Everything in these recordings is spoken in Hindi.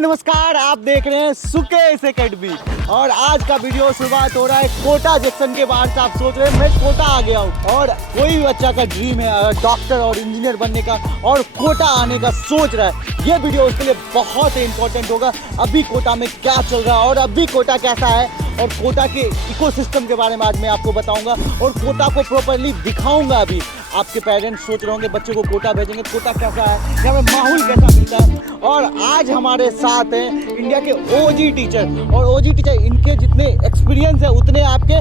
नमस्कार, आप देख रहे हैं सुकेश एकेडमी और आज का वीडियो शुरुआत हो रहा है कोटा जंक्शन के बाहर से। आप सोच रहे हैं मैं कोटा आ गया हूँ और कोई भी बच्चा का ड्रीम है डॉक्टर और इंजीनियर बनने का और कोटा आने का सोच रहा है, ये वीडियो उसके लिए बहुत ही इंपॉर्टेंट होगा। अभी कोटा में क्या चल रहा है और अभी कोटा कैसा है और कोटा के इकोसिस्टम के बारे में आज मैं आपको बताऊंगा और कोटा को प्रॉपर्ली दिखाऊंगा। अभी आपके पेरेंट्स सोच रहे होंगे बच्चे को कोटा भेजेंगे, कोटा कैसा है, यहाँ पे माहौल कैसा मिलता है। और आज हमारे साथ हैं इंडिया के ओजी टीचर और ओजी टीचर, इनके जितने एक्सपीरियंस है उतने आपके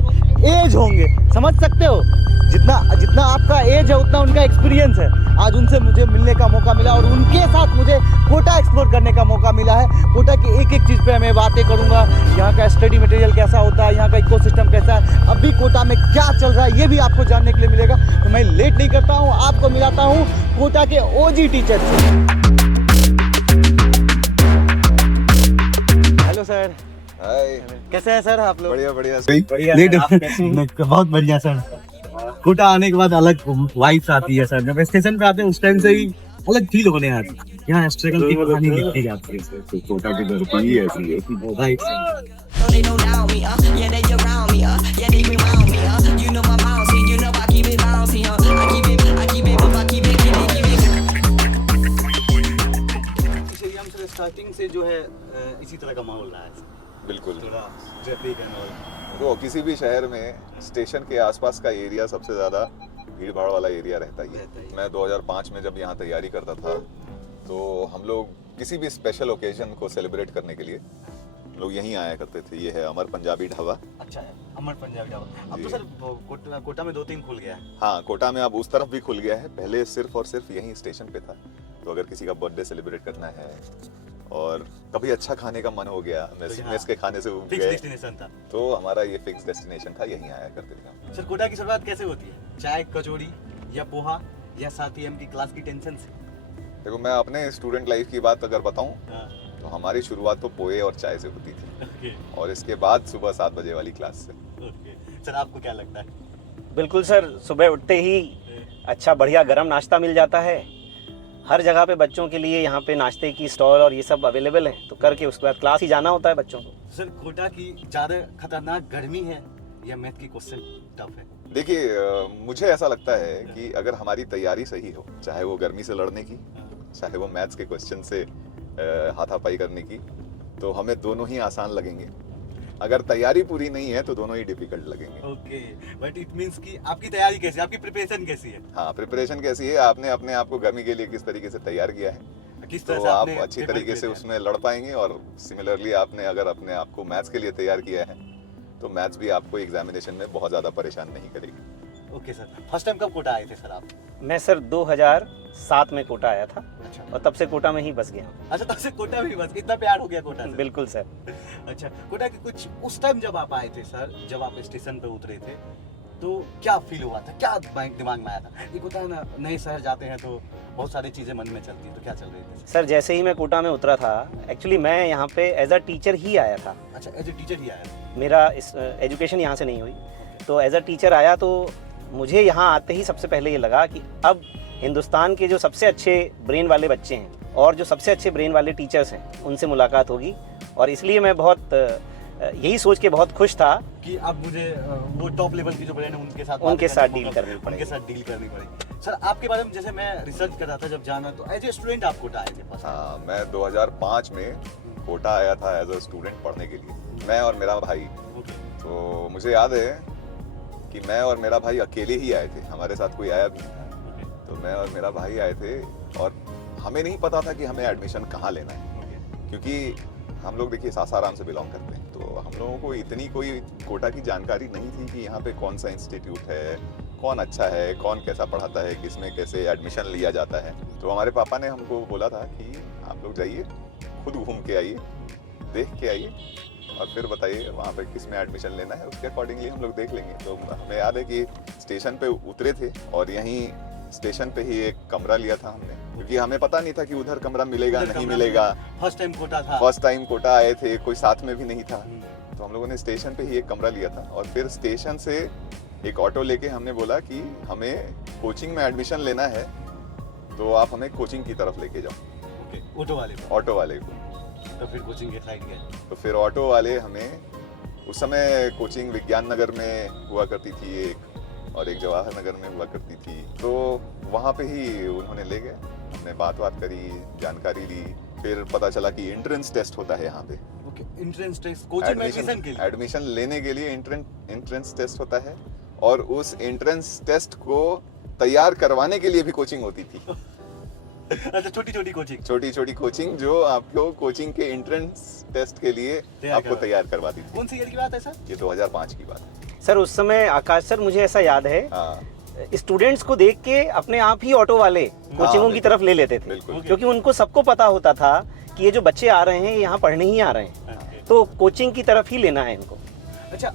एज होंगे, समझ सकते हो। जितना आपका एज है उतना उनका एक्सपीरियंस है। आज उनसे मुझे मिलने का मौका मिला और उनके साथ मुझे कोटा एक्सप्लोर करने का मौका मिला है। कोटा की एक एक चीज़ पे मैं बातें करूंगा, यहाँ का स्टडी मटेरियल कैसा होता है, यहाँ का इकोसिस्टम कैसा है, अभी कोटा में क्या चल रहा है, ये भी आपको जानने के लिए मिलेगा। तो मैं लेट नहीं करता हूँ, आपको मिलाता हूँ कोटा के ओजी टीचर से। Hello sir. हाय, कैसे हैं सर आप लोग? बढ़िया बढ़िया बहुत बढ़िया सर। कोटा आने के बाद अलग वाइब्स आती है सर। जब स्टेशन पे आते हैं उस टाइम से ही अलग फील होने आती है। यहाँ स्ट्रगल की कहानी लिखी जाती है। कोटा की धरती ही ऐसी है। Right. They don't doubt me, yeah, they around me, yeah, they remind me, you know my bouncy, you know I keep it bouncy, I keep it, I keep it, I keep it, keep it, keep it. इस एरिया में सर स्टार्टिंग से जो है इसी तरह का माहौल रहा है। बिल्कुल। थोड़ा ट्रैफिक एंड ऑल। तो किसी भी शहर में स्टेशन के आसपास का एरिया सबसे ज़्यादा भीड़ भाड़ वाला एरिया रहता ही है। मैं 2005 में जब यहाँ तैयारी करता था तो हम लोग किसी भी स्पेशल ओकेजन को सेलिब्रेट करने के लिए लोग यहीं आया करते थे। ये है अमर पंजाबी ढाबा। अच्छा है, अमर पंजाबी ढाबा। अब तो सर कोटा में 2-3 खुल गया है। हाँ, कोटा में अब उस तरफ भी खुल गया है। पहले सिर्फ और सिर्फ यहीं स्टेशन पे था। तो अगर किसी का बर्थडे सेलिब्रेट करना है और कभी अच्छा खाने का मन हो गया, मेस के खाने से उब गए, डेस्टिनेशन था तो हमारा ये फिक्स डेस्टिनेशन था, यहीं आया करते थे। सर। कोटा की शुरुआत कैसे होती है? चाय कचौड़ी या पोहा या साथ ही हम की क्लास की टेंशन से? देखो, मैं अपने स्टूडेंट लाइफ की बात अगर बताऊं तो हमारी शुरुआत तो पोहे और चाय से होती थी और इसके बाद सुबह 7 बजे वाली क्लास से। सर आपको क्या लगता है? बिल्कुल सर, सुबह उठते ही अच्छा बढ़िया गरम नाश्ता मिल जाता है। हर जगह पे बच्चों के लिए यहाँ पे नाश्ते की स्टॉल और ये सब अवेलेबल है, तो करके उसके बाद क्लास ही जाना होता है बच्चों को। सर कोटा की ज़्यादा खतरनाक गर्मी है या मैथ की क्वेश्चन टफ है? देखिए, मुझे ऐसा लगता है कि अगर हमारी तैयारी सही हो, चाहे वो गर्मी से लड़ने की, चाहे वो मैथ्स के क्वेश्चन से हाथापाई करने की, तो हमें दोनों ही आसान लगेंगे। अगर तैयारी पूरी नहीं है तो दोनों ही डिफिकल्ट लगेंगे। ओके, बट इट मींस कि आपकी तैयारी कैसी है, आपकी प्रिपरेशन कैसी है? हाँ, प्रिपरेशन कैसी है, आपने अपने आप को गर्मी के लिए किस तरीके से तैयार किया है, किस तरह तो से आप आपने अच्छी पेपर तरीके दिए से थे? उसमें लड़ पाएंगे। और सिमिलरली आपने अगर अपने आप को मैथ्स के लिए तैयार किया है तो मैथ्स भी आपको एग्जामिनेशन में बहुत ज़्यादा परेशान नहीं करेगी। ओके सर, फर्स्ट टाइम कब कोटा आए थे सर आप? मैं सर 2007 में कोटा आया था अच्छा और तब से कोटा में ही बस गया हूँ। अच्छा, तब से कोटा भी बस इतना प्यार हो गया कोटा से? बिल्कुल सर। अच्छा, कोटा के कुछ उस टाइम जब आप आए थे सर, जब आप स्टेशन पे उतरे थे तो क्या फील हुआ था, क्या दिमाग में आया था? एक होता है ना, नए शहर जाते हैं तो बहुत सारी चीज़ें मन में चलती हैं, तो क्या चल रही थी सर जैसे ही मैं कोटा में उतरा था, एक्चुअली मैं यहाँ पे एज अ टीचर ही आया था। अच्छा, एज ए टीचर ही आया? मेरा एजुकेशन यहाँ से नहीं हुई, तो एज अ टीचर आया। तो मुझे यहाँ आते ही सबसे पहले ये लगा कि अब हिंदुस्तान के जो सबसे अच्छे ब्रेन वाले बच्चे हैं और जो सबसे अच्छे ब्रेन वाले टीचर्स हैं उनसे मुलाकात होगी, और इसलिए मैं बहुत यही सोच के बहुत खुश था कि अब मुझे वो टॉप लेवल की जो ब्रेन है उनके साथ डील करनी पड़ेगी। उनके साथ डील करनी पड़ेगी। सर आपके बारे में जैसे मैं रिसर्च कर रहा था जब जाना, तो एज ए स्टूडेंट आप कोटा आए थे? हाँ, मैं 2005 में कोटा आया था एज अ स्टूडेंट पढ़ने के लिए, मैं और मेरा भाई। तो मुझे याद है कि मैं और मेरा भाई अकेले ही आए थे, हमारे साथ कोई आया भी नहीं। तो मैं और मेरा भाई आए थे और हमें नहीं पता था कि हमें एडमिशन कहाँ लेना है, क्योंकि हम लोग देखिए सासाराम से बिलोंग करते हैं, तो हम लोगों को इतनी कोई कोटा की जानकारी नहीं थी कि यहाँ पे कौन सा इंस्टीट्यूट है, कौन अच्छा है, कौन कैसा पढ़ाता है, किसमें कैसे एडमिशन लिया जाता है। तो हमारे पापा ने हमको बोला था कि आप लोग जाइए, खुद घूम के आइए, देख के आइए और फिर बताइए वहाँ पे किस में एडमिशन लेना है, उसके अकॉर्डिंगली हम लोग देख लेंगे। तो हमें याद है कि स्टेशन पे उतरे थे और यहीं स्टेशन पे ही एक कमरा लिया था हमने, क्योंकि हमें पता नहीं था कि उधर कमरा मिलेगा नहीं मिलेगा। फर्स्ट टाइम कोटा था, फर्स्ट टाइम कोटा आए थे, कोई साथ में भी नहीं था, तो हम लोगों ने स्टेशन पे ही एक कमरा लिया था। और फिर स्टेशन से एक ऑटो लेके हमने बोला कि हमें कोचिंग में एडमिशन लेना है, तो आप हमें कोचिंग की तरफ लेके जाओ, ऑटो वाले को। तो फिर कोचिंग के साइड गए। तो फिर ऑटो वाले हमें, उस समय कोचिंग विज्ञान नगर में हुआ करती थी एक, और एक जवाहर नगर में हुआ करती थी, तो वहाँ पे ही उन्होंने ले गए। हमने बात करी, जानकारी ली, फिर पता चला कि एंट्रेंस टेस्ट होता है यहाँ पे। ओके, एंट्रेंस टेस्ट कोचिंग में एडमिशन के लिए? एडमिशन लेने के लिए एंट्रेंस टेस्ट होता है, और उस एंट्रेंस टेस्ट को तैयार करवाने के लिए भी कोचिंग होती थी। अच्छा, छोटी छोटी कोचिंग जो आपको कोचिंग के एंट्रेंस टेस्ट के लिए आपको तैयार करवाती थी। कौन सी ईयर की बात है सर? ये 2005 की बात है सर। उस समय आकाश सर, मुझे ऐसा याद है, हाँ, स्टूडेंट्स को देख के अपने आप ही ऑटो वाले कोचिंगों की तरफ ले लेते थे, बिल्कुल। क्योंकि उनको सबको पता होता था कि ये जो बच्चे आ रहे हैं ये यहाँ पढ़ने ही आ रहे हैं, तो कोचिंग की तरफ ही लेना है इनको। अच्छा,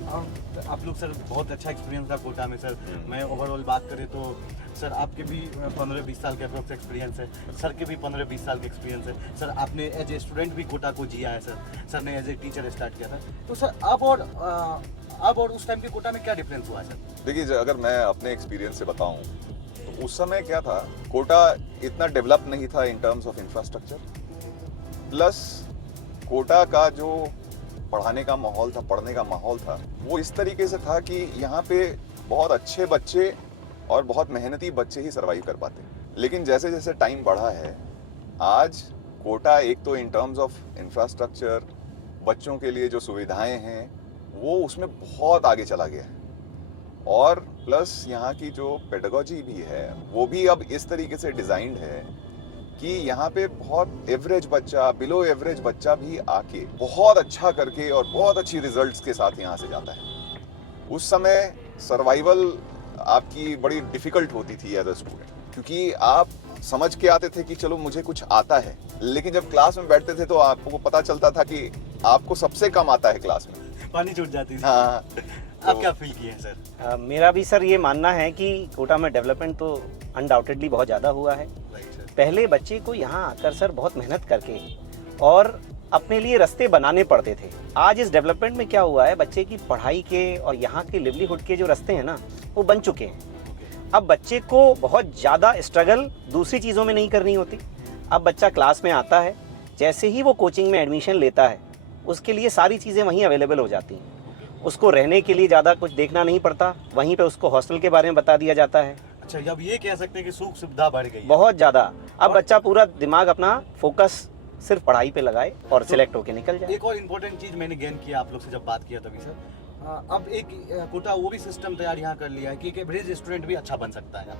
आप लोग सर बहुत अच्छा एक्सपीरियंस था कोटा में सर। मैं ओवरऑल बात करें तो सर आपके भी 15-20 साल के अप्रोक्स एक्सपीरियंस है, सर के भी 15-20 साल के एक्सपीरियंस है। सर आपने एज ए स्टूडेंट भी कोटा को जिया है सर ने एज ए टीचर स्टार्ट किया था। तो सर अब और उस टाइम के कोटा में क्या डिफरेंस हुआ सर? देखिए, अगर मैं अपने एक्सपीरियंस से बताऊं तो उस समय क्या था, कोटा इतना डेवलप नहीं था in terms of infrastructure, plus Kota का जो पढ़ाने का माहौल था, पढ़ने का माहौल था, वो इस तरीके से था कि यहाँ पे बहुत अच्छे बच्चे और बहुत मेहनती बच्चे ही सर्वाइव कर पाते। लेकिन जैसे जैसे टाइम बढ़ा है, आज कोटा एक तो इन टर्म्स ऑफ इंफ्रास्ट्रक्चर, बच्चों के लिए जो सुविधाएं हैं, वो उसमें बहुत आगे चला गया है, और प्लस यहाँ की जो पेडागोजी भी है वो भी अब इस तरीके से डिजाइंड है कि यहाँ पे बहुत एवरेज बच्चा, बिलो एवरेज बच्चा भी आके बहुत अच्छा करके और बहुत अच्छी रिजल्ट्स के साथ यहाँ से जाता है। उस समय सर्वाइवल आपकी बड़ी डिफिकल्ट होती थी एज अ स्टूडेंट, क्योंकि आप समझ के आते थे कि चलो मुझे कुछ आता है, लेकिन जब क्लास में बैठते थे तो आपको पता चलता था कि आपको सबसे कम आता है क्लास में, पानी छूट जाती थी। हाँ। आप क्या फील किए हैं सर? मेरा भी सर ये मानना है कि कोटा में डेवलपमेंट तो अनडाउटेडली बहुत ज़्यादा हुआ है। पहले बच्चे को यहाँ आकर सर बहुत मेहनत करके और अपने लिए रास्ते बनाने पड़ते थे। आज इस डेवलपमेंट में क्या हुआ है, बच्चे की पढ़ाई के और यहाँ के लिवलीहुड के जो रास्ते हैं ना, वो बन चुके हैं। अब बच्चे को बहुत ज़्यादा स्ट्रगल दूसरी चीज़ों में नहीं करनी होती। अब बच्चा क्लास में आता है, जैसे ही वो कोचिंग में एडमिशन लेता है, उसके लिए सारी चीज़ें वहीं अवेलेबल हो जाती हैं। उसको रहने के लिए ज़्यादा कुछ देखना नहीं पड़ता, वहीं पे उसको हॉस्टल के बारे में बता दिया जाता है। अच्छा, अब ये कह सकते हैं कि सुख सुविधा बढ़ गई है बहुत ज़्यादा। अब बच्चा पूरा दिमाग अपना फोकस सिर्फ पढ़ाई पे लगाए और सिलेक्ट होके निकल जाए। एक और इम्पोर्टेंट चीज़ मैंने गेन किया आप लोग से जब बात किया तभी सर, अब एक कोटा वो भी सिस्टम तैयार यहाँ कर लिया है कि एक एवरेज स्टूडेंट भी अच्छा बन सकता है।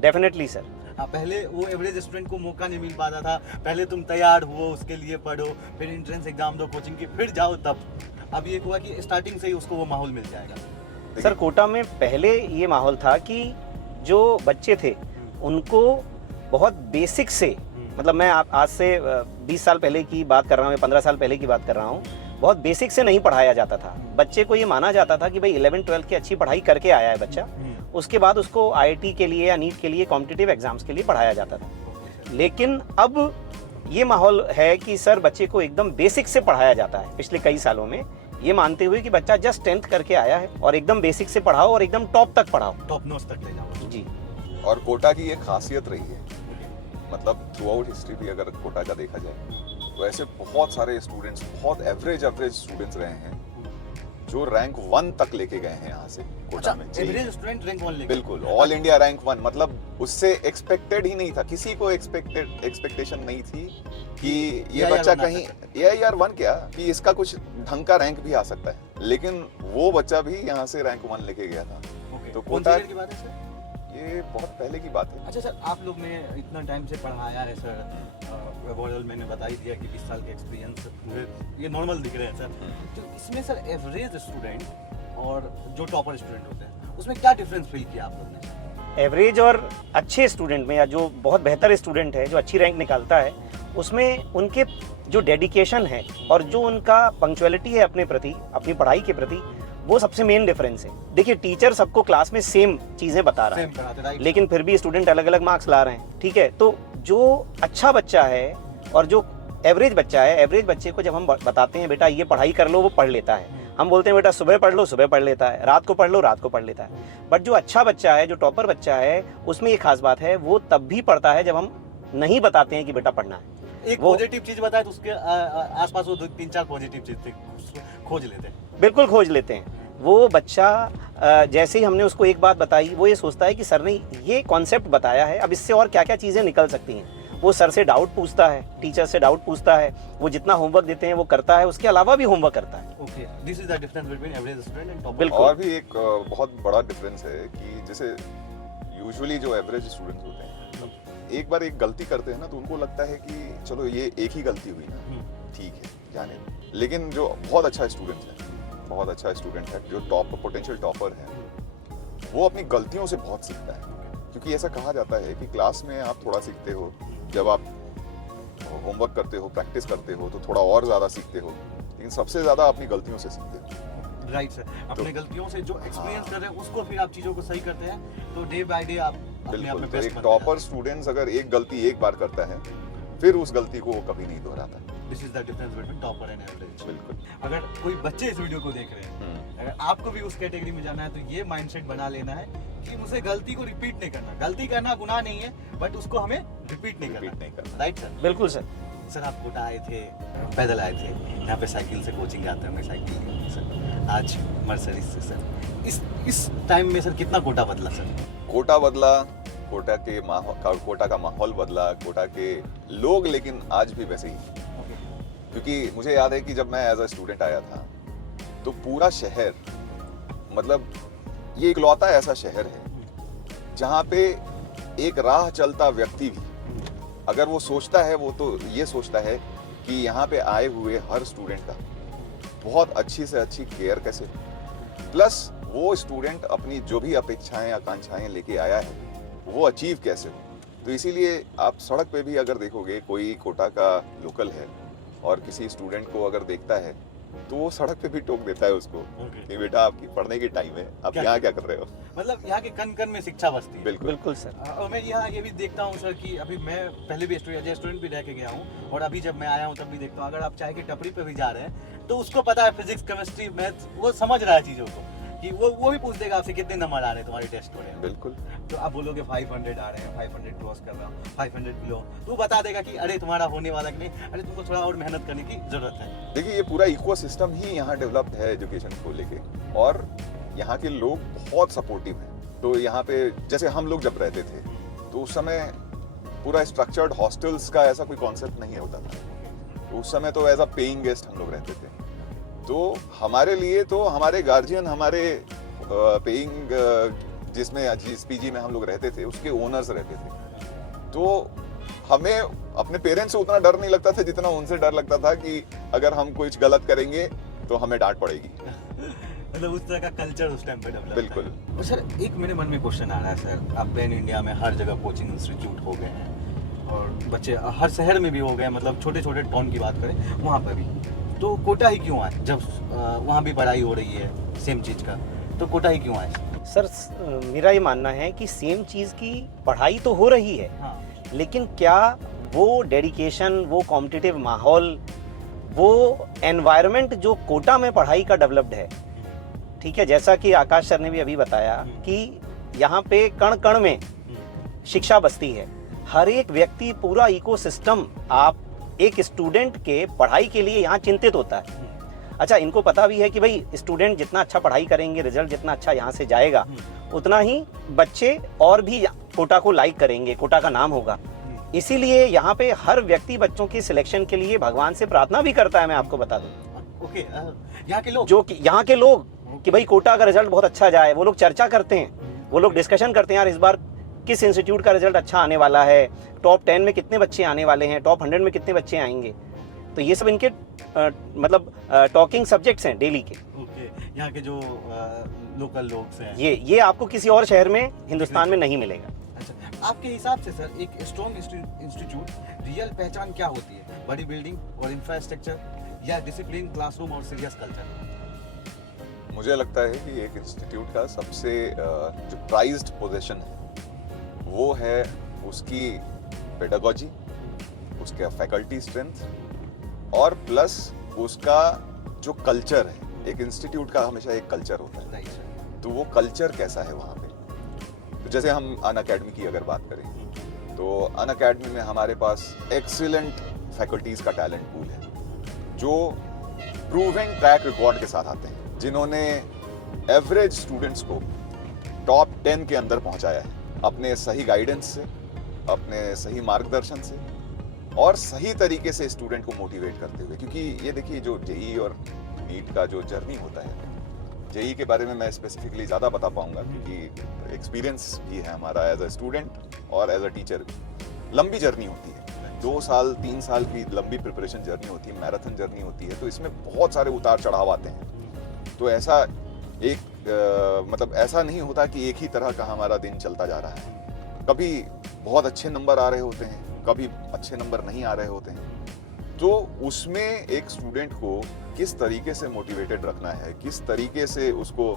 Definitely sir. पहले वो एवरेज स्टूडेंट को मौका नहीं मिल पाता था, पहले तुम तैयार हुओ, उसके लिए पढ़ो, फिर एंट्रेंस एग्जाम दो कोचिंग की, फिर जाओ तब। अब ये हुआ कि स्टार्टिंग से ही उसको वो माहौल मिल जाएगा। सर कोटा में पहले ये माहौल था कि जो बच्चे थे उनको बहुत बेसिक से, मतलब मैं आज से 20 साल पहले की बात कर रहा हूँ, 15 साल पहले की बात कर रहा हूँ, बहुत बेसिक से नहीं पढ़ाया जाता था। बच्चे को ये माना जाता था कि भाई 11-12 की अच्छी पढ़ाई करके आया है बच्चा, उसके बाद उसको IIT के लिए या नीट के लिए कॉम्पिटिटिव एग्जाम्स के लिए पढ़ाया जाता था। लेकिन अब ये माहौल है कि सर बच्चे को एकदम बेसिक से पढ़ाया जाता है पिछले कई सालों में, ये मानते हुए कि बच्चा जस्ट 10th करके आया है और एकदम बेसिक से पढ़ाओ और एकदम टॉप तक पढ़ाओ, टॉप नॉच तक ले जाओ जी। और कोटा की एक खासियत रही है, मतलब थ्रू आउट हिस्ट्री भी अगर कोटा का देखा जाए तो ऐसे बहुत सारे स्टूडेंट्स, बहुत एवरेज स्टूडेंट्स रहे हैं जो रैंक 1 तक लेके गए हैं यहाँ से कोटा में। एवरेज स्टूडेंट रैंक 1 लेके, बिल्कुल, ऑल इंडिया रैंक 1, मतलब उससे एक्सपेक्टेड ही नहीं था, किसी को एक्सपेक्टेशन नहीं थी कि ये बच्चा कहीं AIR 1 क्या कि इसका कुछ ढंग का रैंक भी आ सकता है, लेकिन वो बच्चा भी यहाँ से रैंक 1 लेके गया था। तो कोटा की बात है सर? ये बहुत पहले की बात है। अच्छा सर, आप लोग ने इतना टाइम से पढ़ाया है सर, ओवरऑल मैंने बता ही दिया कि 20 साल के एक्सपीरियंस मुझे ये नॉर्मल दिख रहे हैं सर। तो इसमें सर एवरेज स्टूडेंट और जो टॉपर स्टूडेंट होते हैं उसमें क्या डिफरेंस फील किया आप लोग ने? एवरेज और अच्छे स्टूडेंट में, या जो बहुत बेहतर स्टूडेंट है, जो अच्छी रैंक निकालता है, उसमें उनके जो डेडिकेशन है और जो उनका पंक्चुअलिटी है अपने प्रति, अपनी पढ़ाई के प्रति, वो सबसे मेन डिफरेंस है। देखिए, टीचर सबको क्लास में सेम चीज़ें बता रहा है, लेकिन फिर भी स्टूडेंट अलग अलग मार्क्स ला रहे हैं, ठीक है। तो जो अच्छा बच्चा है और जो एवरेज बच्चा है, एवरेज बच्चे को जब हम बताते हैं बेटा ये पढ़ाई कर लो, वो पढ़ लेता है। हम बोलते हैं बेटा सुबह पढ़ लो, सुबह पढ़ लेता है, रात को पढ़ लो, रात को पढ़ लेता है। बट जो अच्छा बच्चा है, जो टॉपर बच्चा है, उसमें ये खास बात है, वो तब भी पढ़ता है जब हम नहीं बताते हैं कि बेटा पढ़ना है। एक वो- पॉजिटिव चीज बताए तो उसके आसपास वो 3-4 पॉजिटिव चीज खोज लेते हैं। बिल्कुल खोज लेते हैं। वो बच्चा जैसे ही हमने उसको एक बात बताई, वो ये सोचता है कि सर ने ये कॉन्सेप्ट बताया है, अब इससे और क्या क्या चीज़ें निकल सकती हैं। वो सर से डाउट पूछता है, टीचर से डाउट पूछता है, वो जितना होमवर्क देते हैं वो करता है, उसके अलावा भी होमवर्क करता है। Okay, this is the difference between average student and topper. बिल्कुल। और भी एक बहुत बड़ा डिफरेंस है कि जैसे यूजुअली जो एवरेज स्टूडेंट्स होते हैं, एक बार एक गलती करते हैं ना तो उनको लगता है कि चलो ये एक ही गलती हुई ना, ठीक है जाने दो। लेकिन जो बहुत अच्छा स्टूडेंट है, बहुत अच्छा स्टूडेंट है, जो पोटेंशियल टॉपर है, वो अपनी गलतियों से बहुत सीखता है। क्योंकि ऐसा कहा जाता है कि क्लास में आप थोड़ा सीखते हो, जब आप होमवर्क करते हो, प्रैक्टिस करते हो तो थोड़ा और ज़्यादा सीखते हो, लेकिन सबसे ज़्यादा अपनी गलतियों से सीखते हो। राइट सर, अपने गलतियों से जो एक्सपीरियंस कर रहे हैं उसको फिर आप चीजों को सही करते हैं, तो डे बाय डे आप अपने आप बिल्कुल, में तो बेस्ट एक बनते हैं। टॉपर स्टूडेंट्स अगर एक गलती एक बार करता है, फिर उस गलती को वो कभी नहीं दोहराता। This is the difference between topper and average. बिल्कुल। अगर कोई बच्चे इस वीडियो को देख रहे हैं, अगर आपको भी उस कैटेगरी में जाना है तो ये माइंडसेट बना लेना है कि मुझे गलती को रिपीट नहीं करना। गलती करना गुनाह नहीं है, बट उसको हमें रिपीट नहीं करना। Right sir? बिल्कुल सर। सर आप कोटा आए थे, पैदल आए थे, यहाँ पे साइकिल से कोचिंग जाते हैं, मैं साइकिल की सर, आज मर्सरीज से सर। इस टाइम में सर कितना कोटा बदला सर? कोटा बदला, कोटा का माहौल बदला, कोटा के लोग लेकिन आज भी वैसे ही। क्योंकि मुझे याद है कि जब मैं एज अ स्टूडेंट आया था तो पूरा शहर, मतलब ये इकलौता ऐसा शहर है जहाँ पे एक राह चलता व्यक्ति भी अगर वो सोचता है, वो तो ये सोचता है कि यहाँ पे आए हुए हर स्टूडेंट का बहुत अच्छी से अच्छी केयर कैसे हो, प्लस वो स्टूडेंट अपनी जो भी अपेक्षाएं आकांक्षाएं लेके आया है वो अचीव कैसे हो। तो इसीलिए आप सड़क पे भी अगर देखोगे कोई कोटा का लोकल है और किसी स्टूडेंट को अगर देखता है तो वो सड़क पे भी टोक देता है उसको कि बेटा आपकी पढ़ने की टाइम है, आप यहाँ क्या कर रहे हो। मतलब यहाँ के कन कन में शिक्षा बसती है। बिल्कुल बिल्कुल सर। और मैं यहाँ ये भी देखता हूँ सर कि अभी मैं पहले भी स्टूडेंट भी रह के गया हूँ, और अभी जब मैं आया हूँ तब भी देखता हूँ, अगर आप चाय की टपरी पे भी जा रहे हैं तो उसको पता है फिजिक्स, केमिस्ट्री, मैथ्स, वो समझ रहा है चीज़ों को, कि वो भी पूछ देगा आपसे कितने नंबर आ रहे हैं तुम्हारे टेस्ट हो रहे हैं। बिल्कुल। तो आप बोलोगे 500 आ रहे हैं, 500 क्रॉस कर रहा हूँ, 500 बिलो, तो वो बता देगा कि अरे तुम्हारा होने वाला कि नहीं, अरे तुमको थोड़ा और मेहनत करने की जरूरत है। देखिए ये पूरा इकोसिस्टम ही यहाँ डेवलप्ड है एजुकेशन को लेके, और यहाँ के लोग बहुत सपोर्टिव हैं। तो यहाँ पे जैसे हम लोग जब रहते थे तो उस समय पूरा स्ट्रक्चर्ड हॉस्टल्स का ऐसा कोई कॉन्सेप्ट नहीं होता था, तो उस समय तो एज अ पेइंग गेस्ट हम लोग रहते थे। तो हमारे लिए तो हमारे गार्जियन, हमारे पेइंग जिस पीजी में हम लोग रहते थे उसके ओनर्स रहते थे, तो हमें अपने पेरेंट्स से उतना डर नहीं लगता था जितना उनसे डर लगता था कि अगर हम कुछ गलत करेंगे तो हमें डांट पड़ेगी। मतलब उस तरह का कल्चर उस टाइम पे डेवलप। बिल्कुल। और सर एक मेरे मन में क्वेश्चन आ रहा है सर, अब पैन इंडिया में हर जगह कोचिंग इंस्टीट्यूट हो गए हैं और बच्चे हर शहर में भी हो गए, मतलब छोटे छोटे टाउन की बात करें वहाँ पर भी, तो कोटा ही क्यों आए? जब वहाँ भी पढ़ाई हो रही है सेम चीज़ का, तो कोटा ही क्यों आए? सर मेरा ये मानना है कि सेम चीज़ की पढ़ाई तो हो रही है, हाँ, लेकिन क्या वो डेडिकेशन, वो कॉम्पिटिटिव माहौल, वो एनवायरनमेंट जो कोटा में पढ़ाई का डेवलप्ड है, ठीक है, जैसा कि आकाश सर ने भी अभी बताया कि यहाँ पे कण कण में शिक्षा बसती है, हर एक व्यक्ति, पूरा इकोसिस्टम, आप एक स्टूडेंट के पढ़ाई के लिए यहाँ चिंतित होता है। अच्छा, इनको पता भी है कि भाई स्टूडेंट जितना अच्छा पढ़ाई करेंगे, रिजल्ट जितना अच्छा यहाँ से जाएगा, उतना ही बच्चे और भी कोटा को लाइक करेंगे, कोटा का नाम होगा। इसीलिए यहाँ पे हर व्यक्ति बच्चों की सिलेक्शन के लिए भगवान से प्रार्थना भी करता है। मैं आपको बता दूं, ओके, यहाँ के लोग, जो कि यहाँ के लोग कि भाई कोटा का रिजल्ट बहुत अच्छा जाए, वो लोग चर्चा करते हैं, वो लोग डिस्कशन करते हैं, यार इस बार किस इंस्टीट्यूट का रिजल्ट अच्छा आने वाला है, टॉप 10 में कितने बच्चे आने वाले हैं, टॉप 100 में कितने बच्चे आएंगे। तो ये सब इनके मतलब टॉकिंग सब्जेक्ट्स हैं डेली के। ओके, यहाँ के जो लोकल लोग हैं, ये आपको किसी और शहर में, हिंदुस्तान में नहीं मिलेगा। अच्छा, आपके हिसाब से सर एक स्ट्रॉन्ग इंस्टीट्यूट रियल पहचान क्या होती है? बड़ी बिल्डिंग और इंफ्रास्ट्रक्चर, या डिसिप्लिन, क्लासरूम और सीरियस कल्चर? मुझे लगता है कि एक इंस्टीट्यूट का सबसे जो प्राइज्ड पोजीशन है वो है उसकी पेडागोजी, उसका फैकल्टी स्ट्रेंथ, और प्लस उसका जो कल्चर है। एक इंस्टीट्यूट का हमेशा एक कल्चर होता है, राइट सर। तो वो कल्चर कैसा है वहाँ पे। तो जैसे हम अन अकेडमी की अगर बात करें तो अन अकेडमी में हमारे पास एक्सीलेंट फैकल्टीज का टैलेंट पूल है जो प्रूवन ट्रैक रिकॉर्ड के साथ आते हैं, जिन्होंने एवरेज स्टूडेंट्स को टॉप 10 के अंदर पहुंचाया है अपने सही गाइडेंस से, अपने सही मार्गदर्शन से और सही तरीके से स्टूडेंट को मोटिवेट करते हुए। क्योंकि ये देखिए, जो जेई और नीट का जो जर्नी होता है, जेई के बारे में मैं स्पेसिफिकली ज़्यादा बता पाऊंगा क्योंकि एक्सपीरियंस भी है हमारा एज अ स्टूडेंट और एज अ टीचर भी। लंबी जर्नी होती है, 2 साल 3 साल की लंबी प्रिपरेशन जर्नी होती है, मैराथन जर्नी होती है, तो इसमें बहुत सारे उतार चढ़ाव आते हैं। तो ऐसा एक मतलब ऐसा नहीं होता कि एक ही तरह का हमारा दिन चलता जा रहा है। कभी बहुत अच्छे नंबर आ रहे होते हैं, कभी अच्छे नंबर नहीं आ रहे होते हैं। तो उसमें एक स्टूडेंट को किस तरीके से मोटिवेटेड रखना है, किस तरीके से उसको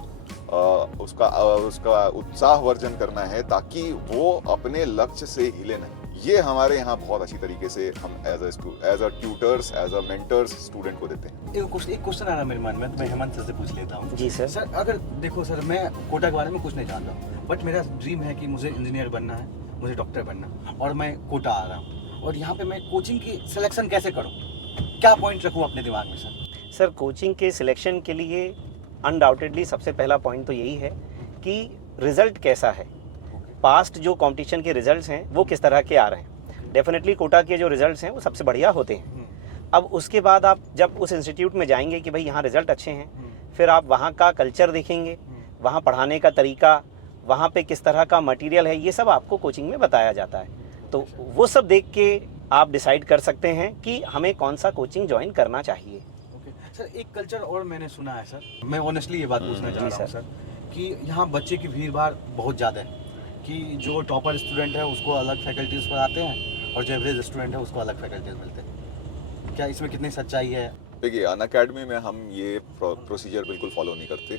उसका उत्साहवर्धन करना है ताकि वो अपने लक्ष्य से हिले नहीं, ये हमारे यहाँ बहुत अच्छी तरीके से हम as a tutors, as a mentors student को देते हैं। एक क्वेश्चन आ रहा है मेरे मन में, तो मैं हेमंत सर से पूछ लेता हूँ। जी सर। सर अगर देखो सर, मैं कोटा के बारे में कुछ नहीं जानता हूँ, बट मेरा ड्रीम है कि मुझे इंजीनियर बनना है, मुझे डॉक्टर बनना, और मैं कोटा आ रहा हूँ, और यहाँ पे मैं कोचिंग की सिलेक्शन कैसे करूँ, क्या पॉइंट रखूँ अपने दिमाग में सर? सर कोचिंग के सिलेक्शन के लिए अनडाउटेडली सबसे पहला पॉइंट तो यही है कि रिजल्ट कैसा है, पास्ट जो कंपटीशन के रिजल्ट्स हैं वो किस तरह के आ रहे हैं। डेफिनेटली कोटा के जो रिजल्ट्स हैं वो सबसे बढ़िया होते हैं। अब उसके बाद आप जब उस इंस्टीट्यूट में जाएंगे कि भाई यहाँ रिजल्ट अच्छे हैं, फिर आप वहाँ का कल्चर देखेंगे, वहाँ पढ़ाने का तरीका, वहाँ पे किस तरह का मटेरियल है, ये सब आपको कोचिंग में बताया जाता है। तो वो सब देख के आप डिसाइड कर सकते हैं कि हमें कौन सा कोचिंग ज्वाइन करना चाहिए। सर एक कल्चर और मैंने सुना है सर, मैं ऑनेस्टली ये बात पूछना चाह रहा हूँ सर, कि यहाँ बच्चे की भीड़ भाड़ बहुत ज़्यादा है, कि जो टॉपर स्टूडेंट है उसको अलग फैकल्टीज पढ़ाते हैं और जो एवरेज स्टूडेंट है उसको अलग फैकल्टीज मिलते हैं। क्या इसमें कितनी सच्चाई है? देखिए, अनअकैडमी में हम ये प्रोसीजर बिल्कुल फॉलो नहीं करते।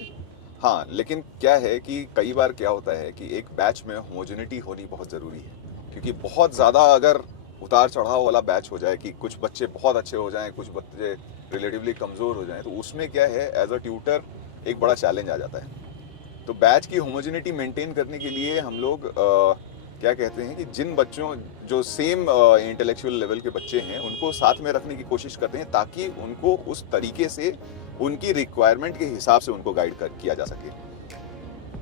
हाँ, लेकिन क्या है कि कई बार क्या होता है कि एक बैच में होमोजेनिटी होनी बहुत ज़रूरी है, क्योंकि बहुत ज़्यादा अगर उतार चढ़ाव वाला बैच हो जाए कि कुछ बच्चे बहुत अच्छे हो जाएं, कुछ बच्चे रिलेटिवली कमज़ोर हो जाएं, तो उसमें क्या है, एज अ ट्यूटर एक बड़ा चैलेंज आ जाता है। तो बैच की होमोजेनिटी मेंटेन करने के लिए हम लोग क्या कहते हैं कि जिन बच्चों जो सेम इंटेलेक्चुअल लेवल के बच्चे हैं उनको साथ में रखने की कोशिश करते हैं ताकि उनको उस तरीके से उनकी रिक्वायरमेंट के हिसाब से उनको गाइड किया जा सके।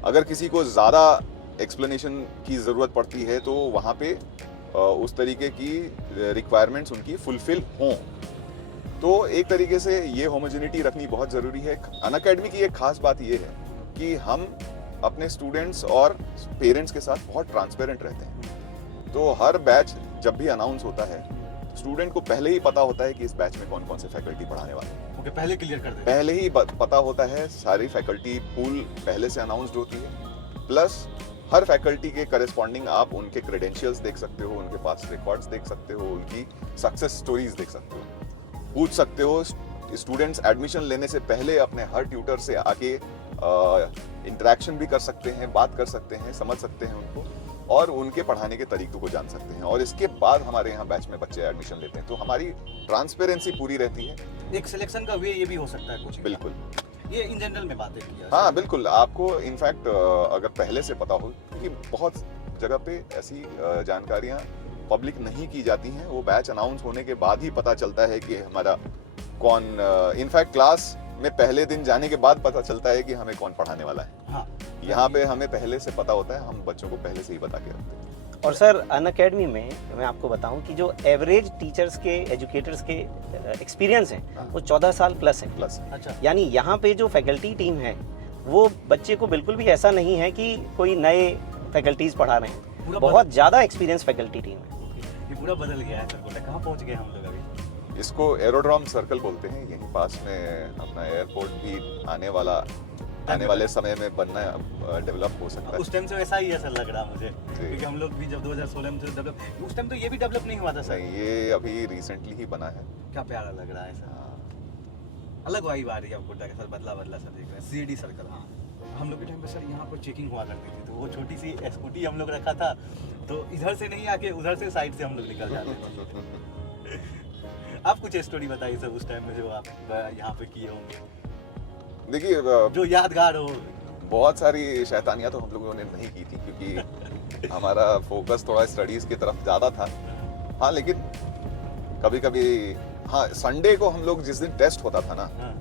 अगर किसी को ज़्यादा एक्सप्लेनेशन की ज़रूरत पड़ती है तो वहाँ पे उस तरीके की रिक्वायरमेंट्स उनकी फुलफिल हों। तो एक तरीके से ये होमोजेनिटी रखनी बहुत ज़रूरी है। अनअकैडमी की एक खास बात ये है कि हम अपने स्टूडेंट्स और पेरेंट्स के साथ बहुत ट्रांसपेरेंट रहते हैं। तो हर बैच जब भी अनाउंस होता है, स्टूडेंट को पहले ही पता होता है कि इस बैच में कौन कौन से फैकल्टी पढ़ाने वाले हैं। ओके, पहले क्लियर कर देते हैं। पहले ही पता होता है, सारी फैकल्टी पूल पहले से अनाउंस्ड होती है। प्लस हर फैकल्टी के करस्पॉन्डिंग आप उनके क्रेडेंशियल्स देख सकते हो, उनके पास रिकॉर्ड्स देख सकते हो, उनकी सक्सेस स्टोरीज देख सकते हो, पूछ सकते हो। स्टूडेंट्स एडमिशन लेने से पहले अपने हर ट्यूटर से आके इंटरेक्शन भी कर सकते हैं, बात कर सकते हैं, समझ सकते हैं उनको और उनके पढ़ाने के तरीकों को जान सकते हैं। और इसके बाद हमारे यहाँ बैच में बच्चे एडमिशन लेते हैं। तो हमारी ट्रांसपेरेंसी पूरी रहती है। एक सिलेक्शन का वे ये भी हो सकता है कुछ? बिल्कुल, ये इन जनरल में बातें की है। हाँ बिल्कुल, आपको इनफैक्ट अगर पहले से पता हो, क्योंकि बहुत जगह पे ऐसी जानकारियाँ पब्लिक नहीं की जाती हैं, वो बैच अनाउंस होने के बाद ही पता चलता है कि हमारा कौन, इनफैक्ट क्लास में पहले दिन जाने के बाद पता चलता है कि हमें कौन पढ़ाने वाला है। हाँ, यहाँ पे हमें पहले से पता होता है, हम बच्चों को पहले से ही बता के रखते हैं। और सर अनअकैडमी में मैं आपको बताऊं कि जो एवरेज टीचर्स के, एजुकेटर्स के एक्सपीरियंस हैं वो 14 साल प्लस है। प्लस अच्छा, यानी यहाँ पे जो फैकल्टी टीम है वो बच्चे को बिल्कुल भी ऐसा नहीं है कि कोई नए फैकल्टीज पढ़ा रहे हैं, पूरा बहुत ज़्यादा एक्सपीरियंस फैकल्टी टीम है। ये पूरा बदल गया है सर। बोला कहाँ पहुँच गए हम लोग अभी? इसको एरोड्रॉम सर्कल बोलते हैं। यहीं पास में अपना एयरपोर्ट भी आने वाले समय में बनना, डेवलप हो सकता है। उस टाइम से वैसा ही ऐसा लग रहा मुझे, क्योंकि हम लोग भी जब 2016 में डेवलप, उस टाइम तो ये भी डेवलप नहीं हुआ था सर। नहीं, ये अभी रिसेंटली ही बना है। क्या प्यारा लग रहा है सर। हाँ। अलग वाइब आ रही है आपको सर, बदला सर देख रहे हैं। सीडी सर्कल, हाँ हम लोग के टाइम पे सर यहाँ पर चेकिंग हुआ करती थी, तो वो छोटी सी स्कूटी हम लोग रखा था, तो इधर से नहीं आके उधर से साइड से हम लोग निकल जाते थे। आप कुछ स्टोरी बताइए सर उस टाइम में जो आप यहाँ पे किए होंगे, देखिए जो यादगार हो। बहुत सारी शैतानियाँ तो हम लोगों ने नहीं की थी, क्योंकि हमारा फोकस थोड़ा स्टडीज़ की तरफ ज़्यादा था। हाँ, लेकिन कभी कभी हाँ, संडे को हम लोग जिस दिन टेस्ट होता था ना, हाँ,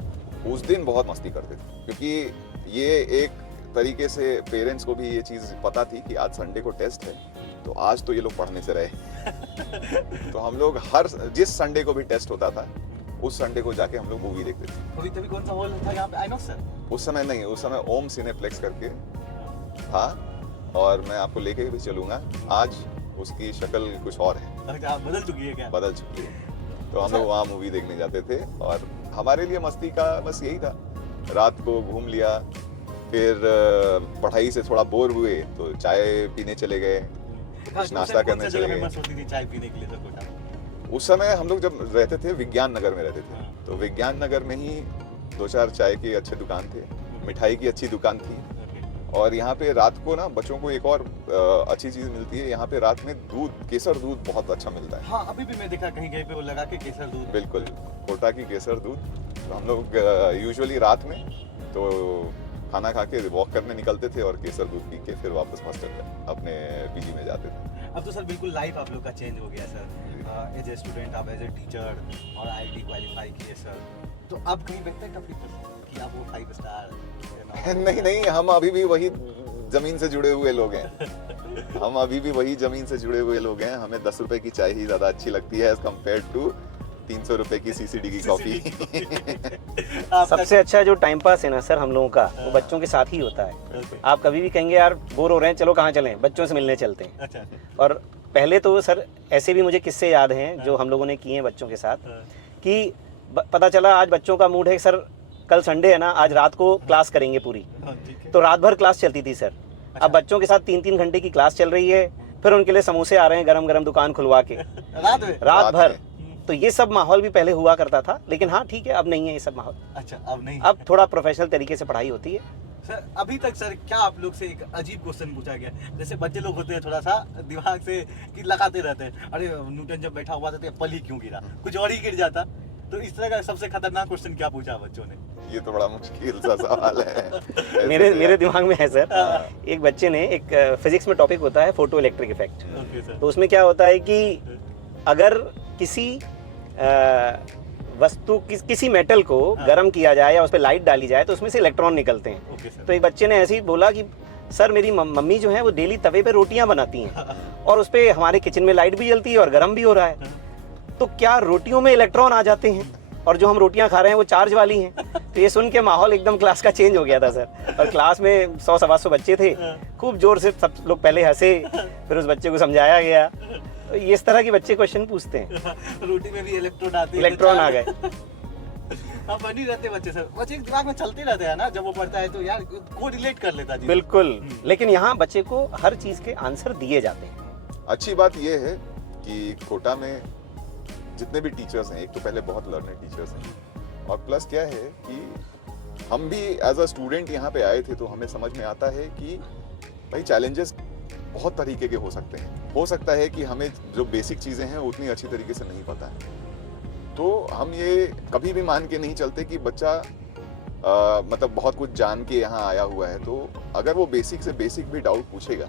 उस दिन बहुत मस्ती करते थे, क्योंकि ये एक तरीके से पेरेंट्स को भी ये चीज़ पता थी कि आज संडे को टेस्ट है, तो आज तो ये लोग पढ़ने से रहे। तो हम लोग जिस संडे को भी टेस्ट होता था, उस संडे को जाके हम लोग मूवी देखते थे। कभी कभी कौन सा हॉल था यहाँ पे? आइनॉक्स सर? उस समय नहीं, उस समय ओम सिनेप्लेक्स करके था, और मैं आपको लेके भी चलूंगा। आज उसकी शक्ल कुछ और है, अच्छा, आप बदल चुकी है क्या? बदल चुकी है। तो हम लोग वहाँ मूवी देखने जाते थे, और हमारे लिए मस्ती का बस यही था, रात को घूम लिया, फिर पढ़ाई से थोड़ा बोर हुए तो चाय पीने चले गए, कुछ नाश्ता करने चले गए। फेमस होती थी चाय पीने के लिए सर कोटा? उस समय हम लोग जब रहते थे विज्ञान नगर में रहते थे, तो विज्ञान नगर में ही 2-4 चाय के अच्छे दुकान थे, मिठाई की अच्छी दुकान थी, और यहाँ पे रात को ना बच्चों को एक और अच्छी चीज मिलती है, यहाँ पे रात में दूध, केसर दूध बहुत अच्छा मिलता है। हाँ, अभी भी मैं देखा कहीं कहीं पे वो लगा के केसर दूध। बिल्कुल, कोटा की केसर दूध। तो हम लोग यूजुअली रात में तो खाना खा के वॉक करने निकलते थे, और केसर दूध पी के फिर वापस हॉस्टल अपने पीजी में जाते थे। अब तो सर बिल्कुल लाइफ आप लोग का चेंज हो गया सर, एज ए स्टूडेंट आप एज ए टीचर और आईआईटी क्वालिफाई किए सर, तो अब कहीं लगता है टफ कि आप वो 5 स्टार? नहीं नहीं, हम अभी भी वही जमीन से जुड़े हुए लोग हैं। हम अभी भी वही जमीन से जुड़े हुए लोग हैं। हमें 10 रुपए की चाय ही ज्यादा अच्छी लगती है एज कम्पेयर टू 300 रुपए की सीसीडी की कॉफी। सबसे अच्छा जो टाइम पास है ना सर हम लोगों का, वो बच्चों के साथ ही होता है। आप कभी भी कहेंगे यार बोर हो रहे हैं, चलो कहाँ चलें, बच्चों से मिलने चलते हैं। अच्छा, और पहले तो सर ऐसे भी मुझे किस्से याद हैं जो हम लोगों ने किए हैं बच्चों के साथ, कि पता चला आज बच्चों का मूड है सर कल संडे है ना, आज रात को क्लास करेंगे पूरी, तो रात भर क्लास चलती थी सर। अब बच्चों के साथ 3-3 घंटे की क्लास चल रही है, फिर उनके लिए समोसे आ रहे हैं गरम गरम दुकान खुलवा के रात भर। तो ये सब माहौल भी पहले हुआ करता था, लेकिन हाँ ठीक है, अब नहीं है ये सब माहौल। अच्छा, अब नहीं, अब थोड़ा प्रोफेशनल तरीके से पढ़ाई होती है। सर अभी तक सर क्या आप लोग से एक अजीब क्वेश्चन पूछा गया, जैसे बच्चे लोग होते हैं थोड़ा सा दिमाग से कि लगाते रहते हैं, अरे न्यूटन जब बैठा हुआ था तो एप्पल ही क्यों गिरा, कुछ और ही गिर जाता, तो इस तरह का सबसे खतरनाक क्वेश्चन क्या पूछा बच्चों ने? ये तो बड़ा मुश्किल सा सवाल है। मेरे दिमाग में है सर। एक बच्चे ने, एक फिजिक्स में टॉपिक होता है photo electric effect, okay sir. तो उसमें क्या होता है कि अगर किसी वस्तु किसी मेटल को गर्म किया जाए या उस पर लाइट डाली जाए तो उसमें से इलेक्ट्रॉन निकलते हैं। Okay sir. तो एक बच्चे ने ऐसे ही बोला कि सर मेरी मम्मी जो है वो डेली तवे पे रोटियां बनाती हैं और उस पे हमारे किचन में लाइट भी जलती है और गर्म भी हो रहा है, तो क्या रोटियों में इलेक्ट्रॉन आ जाते हैं और जो हम रोटियां खा रहे हैं वो चार्ज वाली हैं? तो ये सुन के माहौल एकदम क्लास का चेंज हो गया था सर। और क्लास में 100-125 बच्चे थे, खूब जोर से सब लोग पहले हंसे, फिर उस बच्चे को समझाया गया। तो ये इस तरह के बच्चे क्वेश्चन पूछते हैं। रोटी में भी इलेक्ट्रॉन आते हैं, इलेक्ट्रॉन आ गए। हाँ, बनी रहते बच्चे सर, बच्चे के दिमाग में चलते रहते हैं ना, जब वो पढ़ता है तो यार को रिलेट कर लेता जी। बिल्कुल, लेकिन यहाँ बच्चे को हर चीज के आंसर दिए जाते हैं। अच्छी बात यह है कि कोटा में जितने भी टीचर्स हैं, एक तो पहले बहुत लर्नेड टीचर्स हैं, और प्लस क्या है कि हम भी एज अ स्टूडेंट यहाँ पे आए थे, तो हमें समझ में आता है कि भाई चैलेंजेस बहुत तरीके के हो सकते हैं। हो सकता है कि हमें जो बेसिक चीज़ें हैं उतनी अच्छी तरीके से नहीं पता है, तो हम ये कभी भी मान के नहीं चलते कि बच्चा मतलब बहुत कुछ जान के यहाँ आया हुआ है, तो अगर वो बेसिक से बेसिक भी डाउट पूछेगा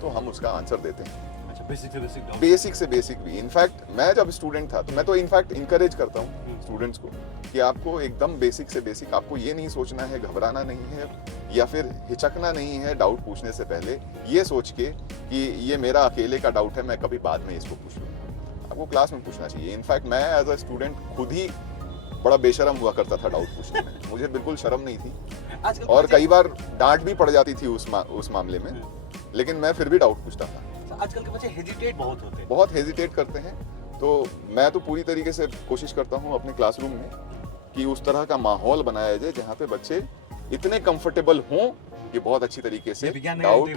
तो हम उसका आंसर देते हैं। बेसिक से बेसिक भी। इनफैक्ट मैं जब स्टूडेंट था तो मैं तो इनफैक्ट इनकरेज करता हूँ स्टूडेंट्स को कि आपको एकदम बेसिक से बेसिक, आपको ये नहीं सोचना है, घबराना नहीं है या फिर हिचकना नहीं है डाउट पूछने से पहले, ये सोच के कि ये मेरा अकेले का डाउट है, मैं कभी बाद में इसको पूछ लूँगा। आपको क्लास में पूछना चाहिए। इनफैक्ट मैं एज अ स्टूडेंट खुद ही बड़ा बेशरम हुआ करता था डाउट पूछने में, मुझे बिल्कुल शर्म नहीं थी और कई बार डांट भी पड़ जाती थी उस मामले में, लेकिन मैं फिर भी डाउट पूछता था। आजकल के बच्चे हेजिटेट बहुत होते हैं, बहुत हेजिटेट करते हैं, तो मैं तो पूरी तरीके से कोशिश करता हूँ अपने क्लासरूम में कि उस तरह का माहौल बनाया जाए जहाँ पे बच्चे इतने कंफर्टेबल हों कि बहुत अच्छी तरीके से डाउट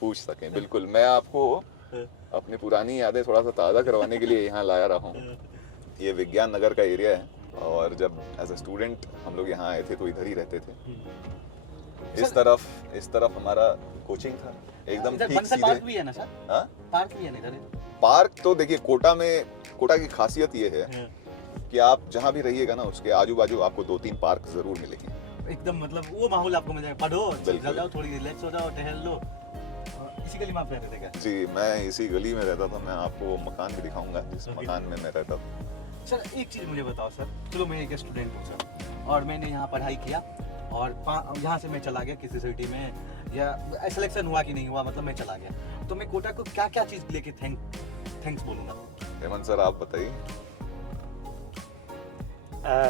पूछ सकें। बिल्कुल, मैं आपको अपनी पुरानी यादें थोड़ा सा ताज़ा करवाने के लिए यहाँ लाया रहा हूँ। ये विज्ञान नगर का एरिया है, और जब एज अ स्टूडेंट हम लोग यहाँ आए थे तो इधर ही रहते थे। इस तरफ हमारा कोचिंग था, एकदम ठीक सीधे। पार्क भी है ना सर? हाँ, पार्क भी है ना इधर? पार्क तो देखिए कोटा की खासियत ये है कि आप जहाँ भी रहिएगा ना उसके आजू बाजू आपको 2-3 पार्क जरूर मिलेंगे। एकदम मतलब वो माहौल आपको मिल जाएगा, पढ़ो, चल जाओ, थोड़ी रिलैक्स हो जाओ, टहल लो। इसी गली में आप रहते थे क्या? जी, मैं इसी गली में रहता था। मैं आपको मकान भी दिखाऊंगा जिस Okay. मकान में मैं रहता था। सर एक चीज़ मुझे बताओ सर, चलो मैं एक स्टूडेंट हूँ सर, और मैंने यहाँ पढ़ाई किया और यहाँ से मैं चला गया किसी सिटी में, या सिलेक्शन हुआ कि नहीं हुआ, मतलब मैं चला गया, तो मैं कोटा को क्या क्या चीज़ लेके थैंक्स बोलूँगा? हेमंत सर, आप बताइए।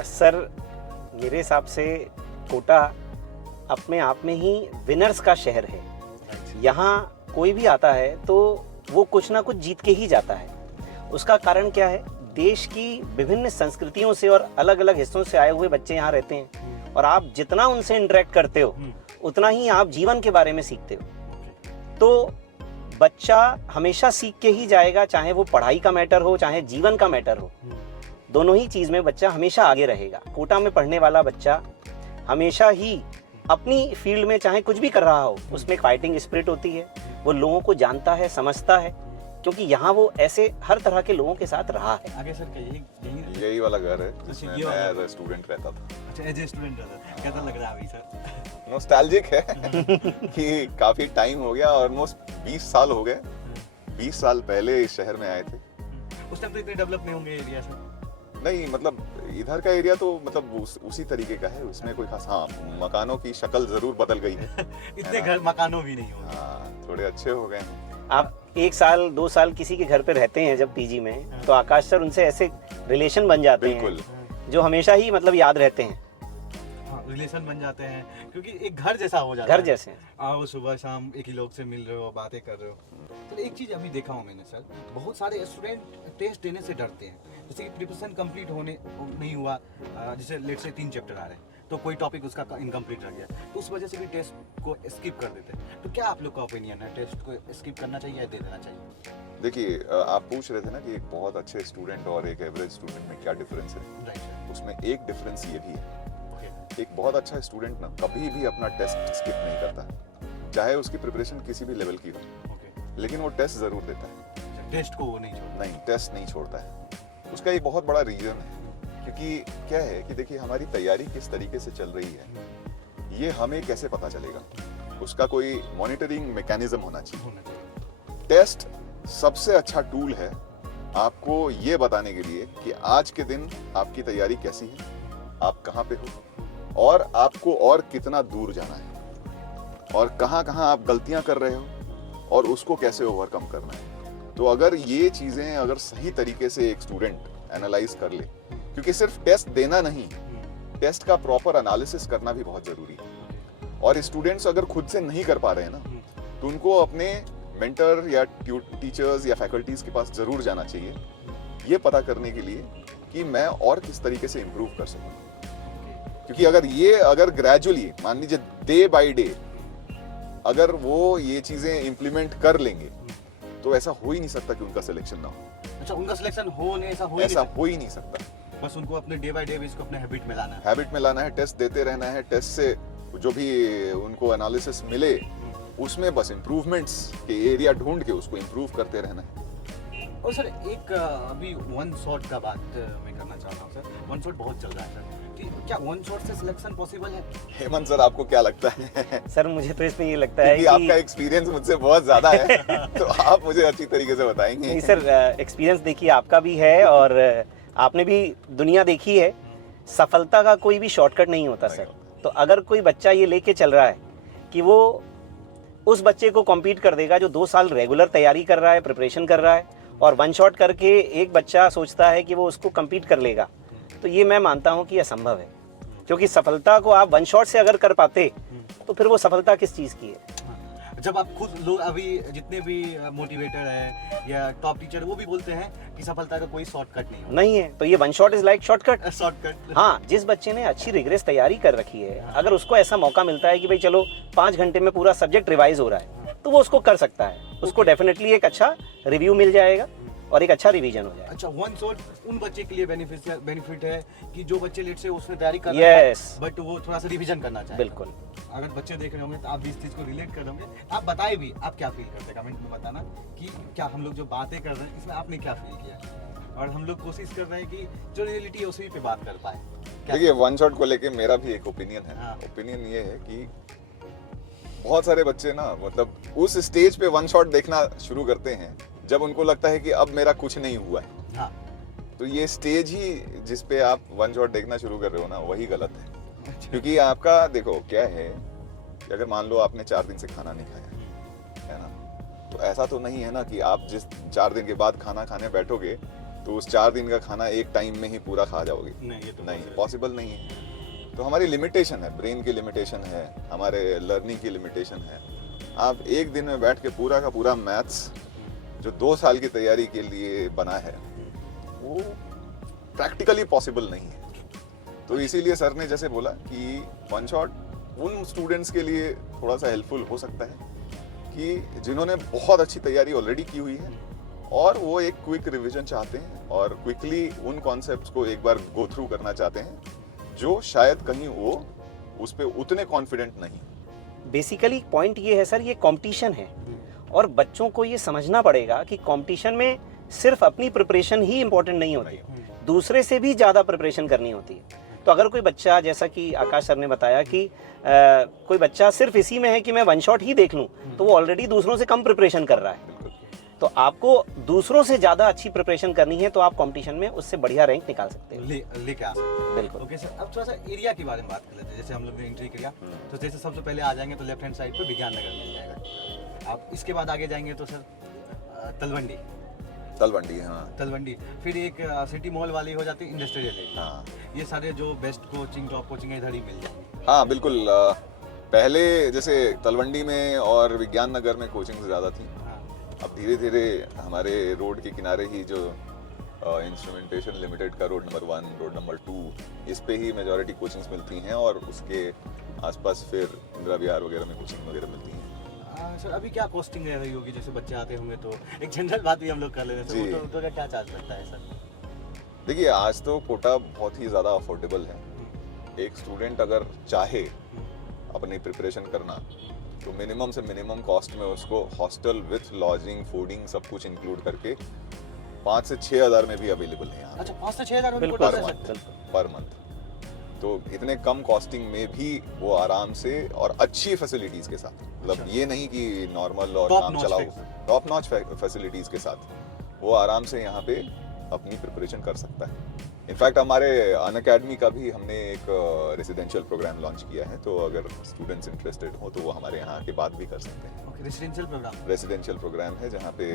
सर मेरे हिसाब से कोटा अपने आप में ही विनर्स का शहर है। यहाँ कोई भी आता है तो वो कुछ ना कुछ जीत के ही जाता है। उसका कारण क्या है? देश की विभिन्न संस्कृतियों से और अलग अलग हिस्सों से आए हुए बच्चे यहाँ रहते हैं, और आप जितना उनसे इंटरेक्ट करते हो उतना ही आप जीवन के बारे में सीखते हो। तो बच्चा हमेशा सीख के ही जाएगा, चाहे वो पढ़ाई का मैटर हो चाहे जीवन का मैटर हो। दोनों ही चीज़ में बच्चा हमेशा आगे रहेगा। कोटा में पढ़ने वाला बच्चा हमेशा ही अपनी फील्ड में चाहे कुछ भी कर रहा हो, उसमें एक फाइटिंग स्पिरिट होती है। वो लोगों को जानता है, समझता है, क्योंकि यहाँ वो ऐसे हर तरह के लोगों के साथ रहा है। आगे सर क्या यही यही वाला घर है जिसमें ये मैं वाला? एज अ स्टूडेंट रहता था। अच्छा, एज ए स्टूडेंट रहता, कैसा लग रहा है अभी सर? नॉस्टैल्जिक है कि काफी टाइम हो गया, ऑलमोस्ट 20 साल हो गए। 20 साल पहले इस शहर में आए थे। उस टाइम तो इतने डेवलप नहीं होंगे एरिया सर? नहीं, मतलब इधर का एरिया तो मतलब उसी तरीके का है, उसमें कोई खास, हाँ, मकानों की शक्ल जरूर बदल गई है। इतने घर मकानों भी नहीं होंगे। हाँ, थोड़े अच्छे हो गए हैं। आप 1 साल 2 साल किसी के घर पे रहते हैं जब पीजी में, तो आकाश सर उनसे ऐसे रिलेशन बन जाते बिल्कुल। हैं जो हमेशा ही मतलब याद रहते हैं। हाँ, रिलेशन बन जाते हैं क्योंकि एक घर जैसा हो जाता घर है। जैसे। आओ सुबह शाम एक ही लोग से मिल रहे हो, बातें कर रहे हो। तो एक चीज़ अभी देखा हूँ मैंने सर, बहुत सारे स्टूडेंट टेस्ट देने से डरते हैं। जैसे कि प्रिपरेशन कंप्लीट होने नहीं हुआ, जैसे लेट से 3 चैप्टर आ रहे हैं तो कोई टॉपिक उसका इनकम्प्लीट रह गया, तो उस वजह से भी टेस्ट को स्किप कर देते हैं। तो क्या आप लोग का ओपिनियन है, टेस्ट को स्किप करना चाहिए या दे देना चाहिए? देखिए, आप पूछ रहे थे ना कि एक बहुत अच्छे स्टूडेंट और एक एवरेज स्टूडेंट में क्या डिफरेंस है। राइट। उसमें एक डिफरेंस ये भी है, ओके। एक बहुत अच्छा स्टूडेंट ना कभी भी अपना टेस्ट स्किप नहीं करता, चाहे उसकी प्रिपरेशन किसी भी लेवल की हो, ओके। लेकिन वो टेस्ट जरूर देता है। टेस्ट को वो नहीं छोड़ता। नहीं, टेस्ट नहीं छोड़ता है। उसका एक बहुत बड़ा रीजन है, क्योंकि क्या है कि देखिए, हमारी तैयारी किस तरीके से चल रही है ये हमें कैसे पता चलेगा? उसका कोई मॉनिटरिंग मैकेनिज्म होना चाहिए। टेस्ट सबसे अच्छा टूल है आपको ये बताने के लिए कि आज के दिन आपकी तैयारी कैसी है, आप कहाँ पे हो, और आपको और कितना दूर जाना है, और कहाँ कहाँ आप गलतियाँ कर रहे हो, और उसको कैसे ओवरकम करना है। तो अगर ये चीज़ें अगर सही तरीके से एक स्टूडेंट एनालाइज कर ले, क्योंकि सिर्फ टेस्ट देना नहीं, टेस्ट का प्रॉपर एनालिसिस करना भी बहुत ज़रूरी है। और स्टूडेंट्स अगर खुद से नहीं कर पा रहे हैं ना, तो उनको अपने मेंटर या टीचर्स या फैकल्टीज के पास ज़रूर जाना चाहिए, ये पता करने के लिए कि मैं और किस तरीके से इम्प्रूव कर सकूँ। क्योंकि अगर ग्रेजुअली, मान लीजिए डे बाय डे, अगर वो ये चीज़ें इम्प्लीमेंट कर लेंगे, तो ऐसा हो ही नहीं सकता कि उनका सिलेक्शन ना हो। अच्छा, उनका सिलेक्शन हो नहीं, ऐसा हो ही नहीं सकता। बस उनको अपने डे बाय डे इसको अपने हैबिट में लाना है। हैबिट में लाना है, टेस्ट देते रहना है, टेस्ट से जो भी उनको एनालिसिस मिले उसमें बस इम्प्रूवमेंट्स के एरिया ढूंढ के उसको इम्प्रूव करते रहना है। और सर एक अभी वन शॉट का बात मैं करना चाहता हूँ सर। वन शॉट बहुत चल रहा है सर, कि क्या वन शॉट से सिलेक्शन पॉसिबल है? हेमंत सर, आपको क्या लगता है? सर मुझे तो इसमें ये लगता है क्योंकि कि आपका एक्सपीरियंस मुझसे बहुत ज्यादा है तो आप मुझे अच्छी तरीके से बताएंगे। नहीं सर, एक्सपीरियंस देखिए आपका भी है और आपने भी दुनिया देखी है। सफलता का कोई भी शॉर्टकट नहीं होता सर। तो अगर कोई बच्चा ये लेके चल रहा है कि वो उस बच्चे को कॉम्पीट कर देगा जो 2 साल रेगुलर तैयारी कर रहा है, प्रिपरेशन कर रहा है, और वन शॉट करके एक बच्चा सोचता है कि वो उसको कम्पीट कर लेगा, तो ये मैं मानता हूँ कि असंभव है। क्योंकि सफलता को आप वन शॉट से अगर कर पाते तो फिर वो सफलता किस चीज़ की है? जब आप खुद लोग अभी जितने भी मोटिवेटर है या टॉप टीचर, वो भी बोलते हैं कि सफलता का कोई शॉर्टकट नहीं नहीं है, तो ये one shot is like shortcut. Shortcut. हाँ, जिस बच्चे ने अच्छी रिग्रेस तैयारी कर रखी है, अगर उसको ऐसा मौका मिलता है कि भाई चलो 5 घंटे में पूरा सब्जेक्ट रिवाइज हो रहा है, तो वो उसको कर सकता है। उसको डेफिनेटली एक अच्छा रिव्यू मिल जाएगा और एक अच्छा रिवीजन हो जाएगा। अच्छा, वन शॉट उन बच्चे के लिए बेनिफिट है कि जो बच्चे लेट से उसमें तैयारी कर रहे हैं, बट वो थोड़ा सा रिवीजन करना चाहे। बिल्कुल। अगर बच्चे देख रहे होंगे तो आप भी इस चीज़ को रिलेट कर रहे होंगे। आप बताए भी, आप क्या फील करते हैं, कमेंट में बताना कि क्या हम लोग जो बातें कर रहे हैं इसमें आपने क्या फील किया, और हम लोग कोशिश कर रहे हैं कि जो रियलिटी है उसी पे बात कर पाए। देखिए, वन शॉट को लेके मेरा भी एक ओपिनियन है। हाँ। ओपिनियन ये है कि बहुत सारे बच्चे ना मतलब उस स्टेज पे वन शॉट देखना शुरू करते हैं जब उनको लगता है कि अब मेरा कुछ नहीं हुआ है। हाँ तो ये स्टेज ही जिस पे आप वन शॉट देखना शुरू कर रहे हो ना, वही गलत है। क्योंकि आपका देखो क्या है कि अगर मान लो आपने 4 दिन से खाना नहीं खाया है ना, तो ऐसा तो नहीं है ना कि आप जिस 4 दिन के बाद खाना खाने बैठोगे तो उस 4 दिन का खाना एक टाइम में ही पूरा खा जाओगे। नहीं, ये तो नहीं, possible पॉसिबल नहीं है। तो हमारी लिमिटेशन है, ब्रेन की लिमिटेशन है, हमारे लर्निंग की लिमिटेशन है। आप एक दिन में बैठ के पूरा का पूरा मैथ्स जो 2 साल की तैयारी के लिए बना है वो प्रैक्टिकली पॉसिबल नहीं है। तो इसीलिए सर ने जैसे बोला कि वन शॉट उन स्टूडेंट्स के लिए थोड़ा सा हेल्पफुल हो सकता है कि जिन्होंने बहुत अच्छी तैयारी ऑलरेडी की हुई है और वो एक क्विक रिवीजन चाहते हैं और क्विकली उन कॉन्सेप्ट्स को एक बार गो थ्रू करना चाहते हैं जो शायद कहीं वो उस पे उतने कॉन्फिडेंट नहीं। बेसिकली पॉइंट ये है सर, ये कंपटीशन है और बच्चों को ये समझना पड़ेगा कि कंपटीशन में सिर्फ अपनी प्रिपरेशन ही इम्पोर्टेंट नहीं होती, दूसरे से भी ज़्यादा प्रिपरेशन करनी होती है। तो अगर कोई बच्चा, जैसा कि आकाश सर ने बताया कि कोई बच्चा सिर्फ इसी में है कि मैं वन शॉट ही देख लूं, तो वो ऑलरेडी दूसरों से कम प्रिपरेशन कर रहा है। तो आपको दूसरों से ज़्यादा अच्छी प्रिपरेशन करनी है तो आप कंपटीशन में उससे बढ़िया रैंक निकाल सकते हैं। लेके आ सकते हैं। बिल्कुल। ओके सर, अब थोड़ा सा एरिया के बारे में बात कर लेते हैं। जैसे हम लोग ने एंट्री किया तो जैसे सबसे पहले आ जाएंगे तो लेफ्ट हैंड साइड पे विज्ञान नगर मिल जाएगा। आप इसके बाद आगे जाएंगे तो सर तलवंडी, हाँ तलवंडी, फिर एक सिटी मॉल वाली हो जाती है इंडस्ट्रियल एरिया। हाँ ये सारे जो बेस्ट कोचिंग, टॉप कोचिंग इधर ही मिल जाएंगे। हाँ बिल्कुल। पहले जैसे तलवंडी में और विज्ञान नगर में कोचिंग ज़्यादा थी। हाँ, अब धीरे धीरे हमारे रोड के किनारे ही जो इंस्ट्रूमेंटेशन लिमिटेड का रोड नंबर 1, रोड नंबर 2, इस पे ही मेजॉरिटी कोचिंग्स मिलती हैं और उसके आसपास फिर इंदिरा विहार वगैरह में कोचिंग वगैरह मिलती हैं। सर अभी क्या कॉस्टिंग रह रही होगी? जैसे बच्चे आते होंगे तो एक जनरल बात भी हम लोग कर लेते हैं जी। सर, तो का क्या चार्ज लगता है सर? देखिए आज तो कोटा बहुत ही ज़्यादा अफोर्डेबल है। एक स्टूडेंट अगर चाहे अपनी प्रिपरेशन करना तो मिनिमम से मिनिमम कॉस्ट में उसको हॉस्टल विथ लॉजिंग, फूडिंग सब कुछ इंक्लूड करके 5 से 6 हज़ार में भी अवेलेबल है यहाँ अच्छा, 5 से 6 हज़ार में बिल्कुल पर सर, मंथ, पर मंथ। तो इतने कम कॉस्टिंग में भी वो आराम से और अच्छी फैसिलिटीज के साथ, मतलब अच्छा। ये नहीं कि नॉर्मल और Top काम notch चलाओ, facilities। टॉप नॉच फैसिलिटीज के साथ वो आराम से यहाँ पे अपनी प्रिपरेशन कर सकता है। इनफैक्ट हमारे अनअकैडमी का भी हमने एक रेसिडेंशियल प्रोग्राम लॉन्च किया है, तो अगर स्टूडेंट्स इंटरेस्टेड हो तो वो हमारे यहाँ के बाद भी कर सकते हैं। Okay, residential program. Residential program है जहाँ पे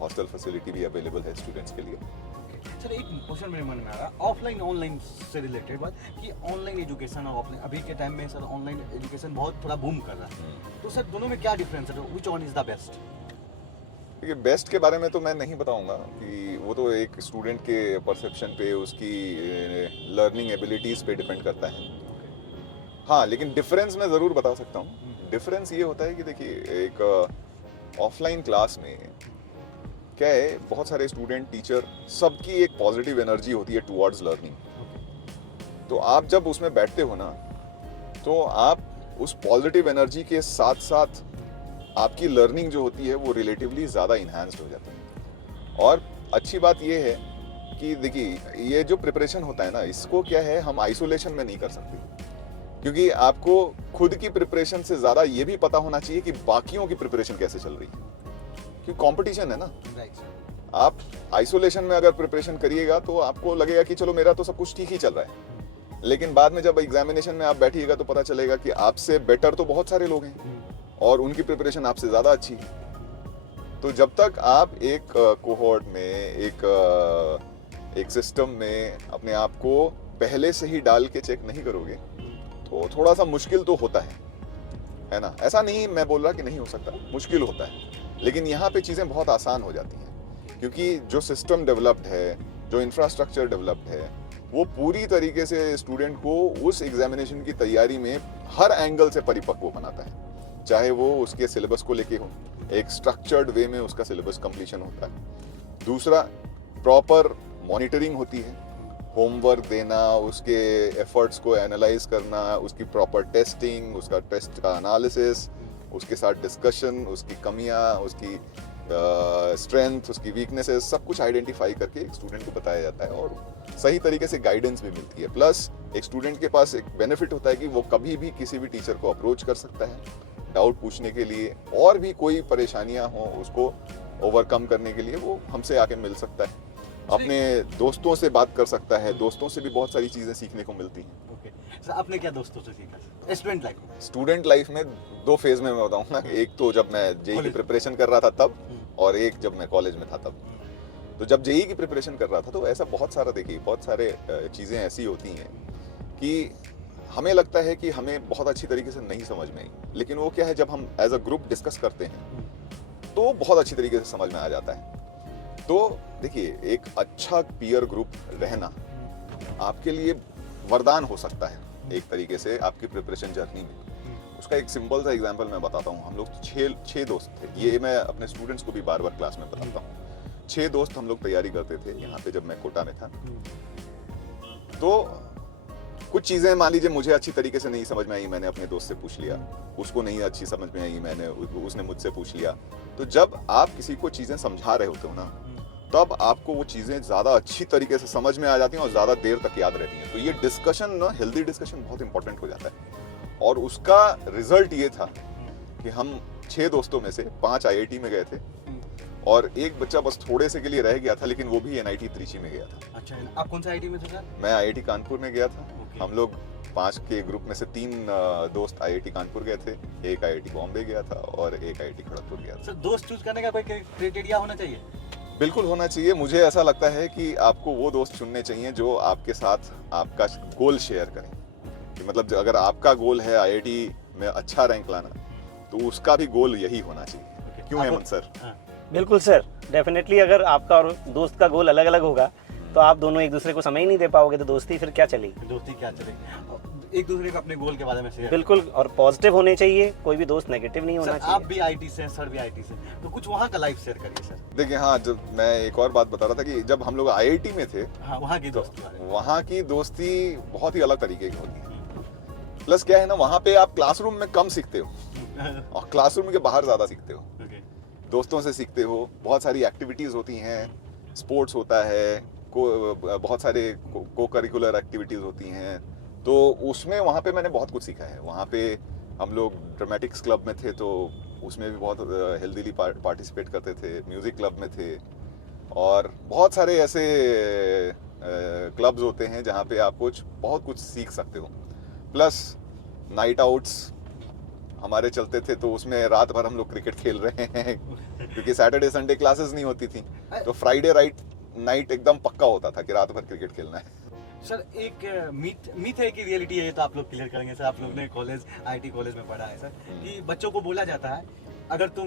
हॉस्टल फैसिलिटी भी अवेलेबल है स्टूडेंट्स के लिए। सर एक क्वेश्चन मेरे मन में आ रहा है ऑफलाइन ऑनलाइन से रिलेटेड बात, कि ऑनलाइन एजुकेशन और ऑफलाइन, अभी के टाइम में सर ऑनलाइन एजुकेशन बहुत थोड़ा बूम कर रहा है, तो सर दोनों में क्या डिफरेंस है? Which one is the best? देखिए बेस्ट के बारे में तो मैं नहीं बताऊंगा कि वो तो एक स्टूडेंट के परसेप्शन पे, उसकी लर्निंग एबिलिटीज़ पे डिपेंड करता है। हाँ लेकिन डिफरेंस मैं ज़रूर बता सकता हूँ। डिफरेंस ये होता है कि देखिए एक ऑफलाइन क्लास में क्या है, बहुत सारे स्टूडेंट, टीचर, सबकी एक पॉजिटिव एनर्जी होती है टुवर्ड्स लर्निंग। तो आप जब उसमें बैठते हो ना तो आप उस पॉजिटिव एनर्जी के साथ साथ आपकी लर्निंग जो होती है वो रिलेटिवली ज़्यादा इन्हांस्ड हो जाती है। और अच्छी बात ये है कि देखिए ये जो प्रिपरेशन होता है ना, इसको क्या है, हम आइसोलेशन में नहीं कर सकते, क्योंकि आपको खुद की प्रिपरेशन से ज़्यादा ये भी पता होना चाहिए कि बाकियों की प्रिपरेशन कैसे चल रही है, क्योंकि कंपटीशन है ना। Right sir. आप आइसोलेशन में अगर प्रिपरेशन करिएगा तो आपको लगेगा कि चलो मेरा तो सब कुछ ठीक ही चल रहा है, लेकिन बाद में जब एग्जामिनेशन में आप बैठिएगा तो पता चलेगा कि आपसे बेटर तो बहुत सारे लोग हैं और उनकी प्रिपरेशन आपसे ज़्यादा अच्छी है। तो जब तक आप एक कोहॉर्ट में, एक सिस्टम में अपने आप को पहले से ही डाल के चेक नहीं करोगे तो थोड़ा सा मुश्किल तो होता है ना। ऐसा नहीं मैं बोल रहा कि नहीं हो सकता, मुश्किल होता है, लेकिन यहाँ पे चीज़ें बहुत आसान हो जाती हैं, क्योंकि जो सिस्टम डेवलप्ड है, जो इंफ्रास्ट्रक्चर डेवलप्ड है, वो पूरी तरीके से स्टूडेंट को उस एग्जामिनेशन की तैयारी में हर एंगल से परिपक्व बनाता है। चाहे वो उसके सिलेबस को लेके हो, एक स्ट्रक्चर्ड वे में उसका सिलेबस कंप्लीशन होता है। दूसरा, प्रॉपर मॉनिटरिंग होती है, होमवर्क देना, उसके एफर्ट्स को एनालाइज करना, उसकी प्रॉपर टेस्टिंग, उसका टेस्ट का एनालिसिस, उसके साथ डिस्कशन, उसकी कमियां, उसकी स्ट्रेंथ, उसकी वीकनेसेस, सब कुछ आइडेंटिफाई करके एक स्टूडेंट को बताया जाता है और सही तरीके से गाइडेंस भी मिलती है। प्लस एक स्टूडेंट के पास एक बेनिफिट होता है कि वो कभी भी किसी भी टीचर को अप्रोच कर सकता है, डाउट पूछने के लिए और भी कोई परेशानियां हो उसको ओवरकम करने के लिए वो हमसे आके मिल सकता है, अपने दोस्तों से बात कर सकता है। दोस्तों से भी बहुत सारी चीज़ें सीखने को मिलती हैं। ओके सर, आपने क्या दोस्तों से सीखा स्टूडेंट लाइफ में? स्टूडेंट लाइफ में 2 फेज में मैं बताऊंगा, एक तो जब मैं जेई की कॉलेज। प्रिपरेशन कर रहा था तब, और एक जब मैं कॉलेज में था तब। तो जब जेई की प्रिपरेशन कर रहा था तो ऐसा बहुत सारा, देखिए बहुत सारे चीज़ें ऐसी होती हैं कि हमें लगता है कि हमें बहुत अच्छी तरीके से नहीं समझ में आई, लेकिन वो क्या है, जब हम एज अ ग्रुप डिस्कस करते हैं तो बहुत अच्छी तरीके से समझ में आ जाता है। तो देखिए, एक अच्छा पीयर ग्रुप रहना आपके लिए वरदान हो सकता है एक तरीके से आपकी प्रिपरेशन जर्नी में। उसका एक सिंपल सा एग्जांपल मैं बताता हूँ। हम लोग 6 दोस्त थे, ये मैं अपने स्टूडेंट्स को भी बार बार क्लास में बताता हूँ। 6 दोस्त हम लोग तैयारी करते थे यहाँ पे जब मैं कोटा में था। तो कुछ चीज़ें मान लीजिए मुझे अच्छी तरीके से नहीं समझ में आई, मैंने अपने दोस्त से पूछ लिया, उसको नहीं अच्छी समझ में आई, उसने मुझसे पूछ लिया। तो जब आप किसी को चीज़ें समझा रहे होते हो ना, तब आपको वो चीज़ें ज़्यादा अच्छी तरीके से समझ में आ जाती हैं और ज़्यादा देर तक याद रहती हैं। तो ये डिस्कशन ना, हेल्दी डिस्कशन बहुत इंपॉर्टेंट हो जाता है। और उसका रिजल्ट ये था कि हम 6 दोस्तों में से 5 आईआईटी में गए थे और एक बच्चा बस थोड़े से के लिए रह गया था, लेकिन वो भी एनआईटी त्रिची में गया था। अच्छा, आप कौन सा आईटी में थे सर? मैं आईआईटी कानपुर में गया था। ओके। हम लोग 5 के ग्रुप में से 3 दोस्त आईआईटी कानपुर गए थे, एक आईआईटी बॉम्बे गया था और एक आईआईटी खड़गपुर गया था। सर, दोस्त चूज करने का कोई क्राइटेरिया होना चाहिए? बिल्कुल होना चाहिए। मुझे ऐसा लगता है कि आपको वो दोस्त चुनने चाहिए जो आपके साथ आपका गोल शेयर करें। कि मतलब अगर आपका गोल है आईआईटी में अच्छा रैंक लाना, तो उसका भी गोल यही होना चाहिए। क्यों हेमंत सर? हाँ। बिल्कुल सर, डेफिनेटली अगर आपका और दोस्त का गोल अलग अलग होगा तो आप दोनों एक दूसरे को समय ही नहीं दे पाओगे, तो दोस्ती फिर क्या चलेगी। दोस्ती क्या चलेगी? एक दूसरे को अपने गोल के बारे में शेयर। बिल्कुल, और पॉजिटिव होने चाहिए, कोई भी दोस्त नेगेटिव नहीं होना सर, चाहिए। आप भी आईटी से, सर भी आईटी से, तो कुछ वहाँ का लाइफ शेयर करिए सर। देखिए, हाँ, जब मैं एक और बात बता रहा था कि जब हम लोग आईआईटी में थे, हाँ, वहाँ की दोस्ती बारे में। वहाँ की दोस्ती बहुत ही अलग तरीके की होती है। प्लस क्या है ना, वहाँ पे आप क्लासरूम में कम सीखते हो और क्लासरूम के बाहर ज़्यादा सीखते हो। ओके। दोस्तों से सीखते हो, बहुत सारी एक्टिविटीज़ होती हैं, स्पोर्ट्स होता है, बहुत सारे को करिकुलर एक्टिविटीज़ होती हैं। तो उसमें वहाँ पे मैंने बहुत कुछ सीखा है। वहाँ पे हम लोग ड्रामेटिक्स क्लब में थे, तो उसमें भी बहुत हेल्दीली पार्टिसिपेट करते थे। म्यूज़िक क्लब में थे और बहुत सारे ऐसे क्लब्स होते हैं जहाँ पे आप बहुत कुछ सीख सकते हो। प्लस नाइट आउट्स हमारे चलते थे, तो उसमें रात भर हम लोग क्रिकेट खेल रहे हैं क्योंकि सैटरडे संडे क्लासेस नहीं होती थी। तो फ्राइडे नाइट एकदम पक्का होता था कि रात भर क्रिकेट खेलना है। सर, एक मीथ है कि रियलिटी है, ये तो आप लोग क्लियर करेंगे सर। आप लोग ने कॉलेज, आईटी कॉलेज में पढ़ा है सर, कि बच्चों को बोला जाता है अगर तुम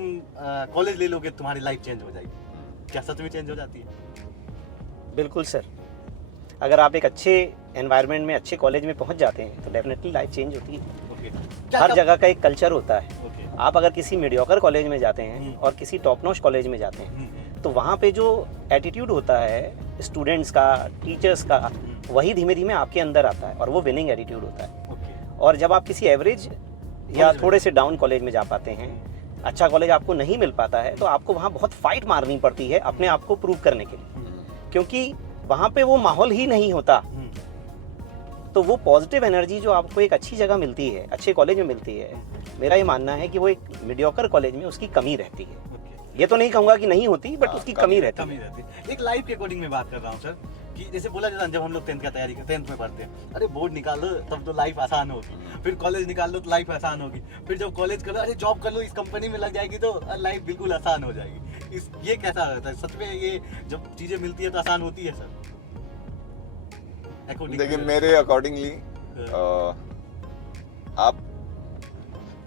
कॉलेज ले लोगे तुम्हारी लाइफ चेंज हो जाएगी। क्या सच में चेंज हो जाती है? बिल्कुल सर, अगर आप एक अच्छे एनवायरनमेंट में, अच्छे कॉलेज में पहुंच जाते हैं तो डेफिनेटली लाइफ चेंज होती है। ओके। हर जगह का एक कल्चर होता है। ओके। आप अगर किसी मीडियोकर कॉलेज में जाते हैं और किसी टॉप नॉच कॉलेज में जाते हैं, तो वहाँ पे जो एटीट्यूड होता है स्टूडेंट्स का, टीचर्स का, वही धीमे धीमे आपके अंदर आता है और वो विनिंग एटीट्यूड होता है। ओके। और जब आप किसी एवरेज या थोड़े से डाउन कॉलेज में जा पाते हैं, अच्छा कॉलेज आपको नहीं मिल पाता है, तो आपको वहाँ बहुत फाइट मारनी पड़ती है अपने आप को प्रूव करने के लिए, क्योंकि वहाँ पे वो माहौल ही नहीं होता। तो वो पॉजिटिव एनर्जी जो आपको एक अच्छी जगह मिलती है, अच्छे कॉलेज में मिलती है, मेरा ये मानना है कि वो एक मीडियोकर कॉलेज में उसकी कमी रहती है। ये तो नहीं कहूँगा कि नहीं होती, बट उसकी कमी रहती है। एक लाइफ के अकॉर्डिंग में बात कर रहा हूँ सर, कि जैसे बोला जाता है जब हम लोग 10th का तैयारी करते, 10th में पढ़ते हैं, अरे बोर्ड निकाल लो तब तो लाइफ आसान होगी, फिर कॉलेज निकाल लो तो लाइफ आसान होगी, फिर जब कॉलेज कर लो, अरे जॉब कर लो, इस कंपनी में लग जाएगी तो लाइफ बिल्कुल आसान हो जाएगी। ये कैसा रहता है सच में? ये जब चीजें मिलती है तो आसान होती है सर? देखिए, मेरे अकॉर्डिंगली आप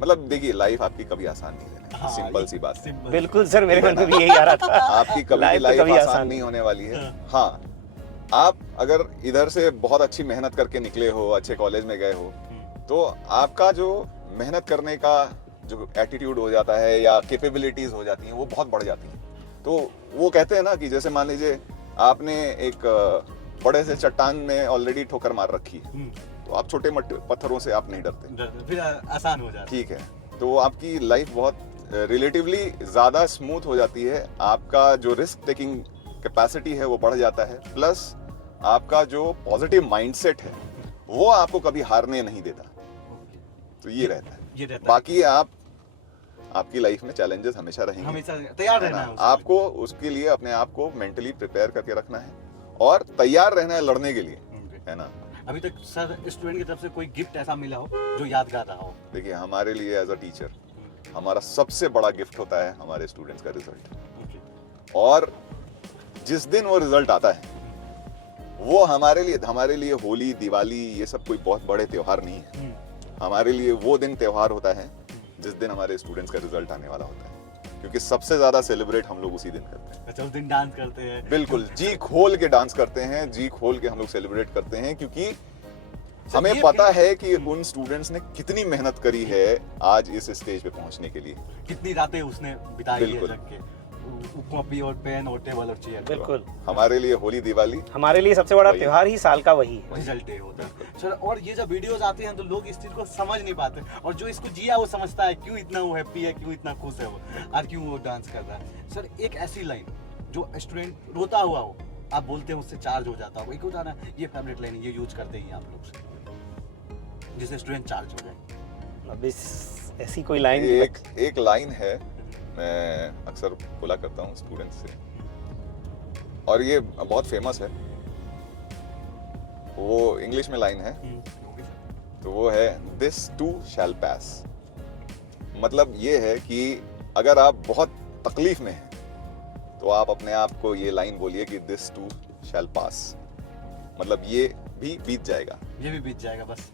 मतलब देखिए, लाइफ आपकी कभी आसान नहीं है। हाँ, सिंपल सी बात है। बिल्कुल सर, मेरे मन में भी यही आ रहा था। आपकी कभी Life तो लाइफ कभी आसान आसान नहीं होने वाली है। हाँ, आप अगर इधर से बहुत अच्छी मेहनत करके निकले हो, अच्छे कॉलेज में गए हो, तो आपका जो मेहनत करने का जो एटीट्यूड हो जाता है या कैपेबिलिटीज हो जाती हैं, वो बहुत बढ़ जाती हैं। तो वो कहते हैं ना कि जैसे मान लीजिए आपने एक बड़े से चट्टान में ऑलरेडी ठोकर मार रखी है, तो आप छोटे पत्थरों से आप नहीं डरते, फिर आसान हो जाता है। ठीक है। तो आपकी लाइफ बहुत रिलेटिवली ज़्यादा स्मूथ हो जाती है। आपका जो रिस्क टेकिंग कैपेसिटी है वो बढ़ जाता है। प्लस आपका जो पॉजिटिव माइंडसेट है वो आपको कभी हारने नहीं देता। तो ये रहता है। ये रहता है। बाकी आप आपकी लाइफ में चैलेंजेस हमेशा रहेंगे, हमेशा तैयार है रहना ना? है उसके आपको उसके लिए अपने आप को मेंटली प्रिपेयर करके रखना है और तैयार रहना है लड़ने के लिए, लिए। है ना? अभी तक सर स्टूडेंट की तरफ से कोई गिफ्ट ऐसा मिला हो जो यादगार रहा हो? देखिए, हमारे लिए एज अ टीचर हमारा सबसे बड़ा गिफ्ट होता है हमारे स्टूडेंट्स का रिजल्ट। और जिस दिन वो रिजल्ट आता है वो हमारे लिए होली, दिवाली ये सब कोई बहुत बड़े त्योहार नहीं है। हमारे लिए वो दिन त्योहार होता है जिस दिन हमारे स्टूडेंट्स का रिजल्ट आने वाला होता है, क्योंकि सबसे ज्यादा सेलिब्रेट हम लोग उसी दिन करते हैं। अच्छा, उस दिन डांस करते हैं? बिल्कुल, जी खोल के डांस करते हैं, जी खोल के हम लोग सेलिब्रेट करते हैं, क्योंकि सर, हमें ये पता फिर- है कि उन स्टूडेंट्स ने कितनी मेहनत करी है आज इस स्टेज पे पहुंचने के लिए। कितनी रातें उसने बिताई है बिल्कुल। जग के, कॉपी और पेन और टेबल और चेयर। बिल्कुल। हमारे लिए होली, दिवाली हमारे लिए सबसे बड़ा वही। त्योहार ही साल का वही है। रिजल्ट डे होता है सर। और ये जब वीडियोस आते हैं तो लोग इस चीज को समझ नहीं पाते, और जो इसको जिया वो समझता है क्यों इतना वो हैप्पी है, क्यों इतना खुश है वो, और क्यों वो डांस कर रहा है। सर, एक ऐसी लाइन जो स्टूडेंट रोता हुआ हो, आप बोलते हैं उससे चार्ज हो जाता हो, एक होता है ना, ये फेवरेट लाइन ये यूज करते हैं आप लोग से, जिससे स्टूडेंट चार्ज हो जाए। अब ऐसी कोई लाइन एक लाइन है, मैं अक्सर बोला करता हूँ स्टूडेंट्स से, और ये बहुत फेमस है। वो इंग्लिश में लाइन है, तो वो है दिस टू शैल पास। मतलब ये है कि अगर आप बहुत तकलीफ में हैं तो आप अपने आप को ये लाइन बोलिए कि दिस टू शैल पास, मतलब ये भी बीत जाएगा। ये भी बीत जाएगा बस।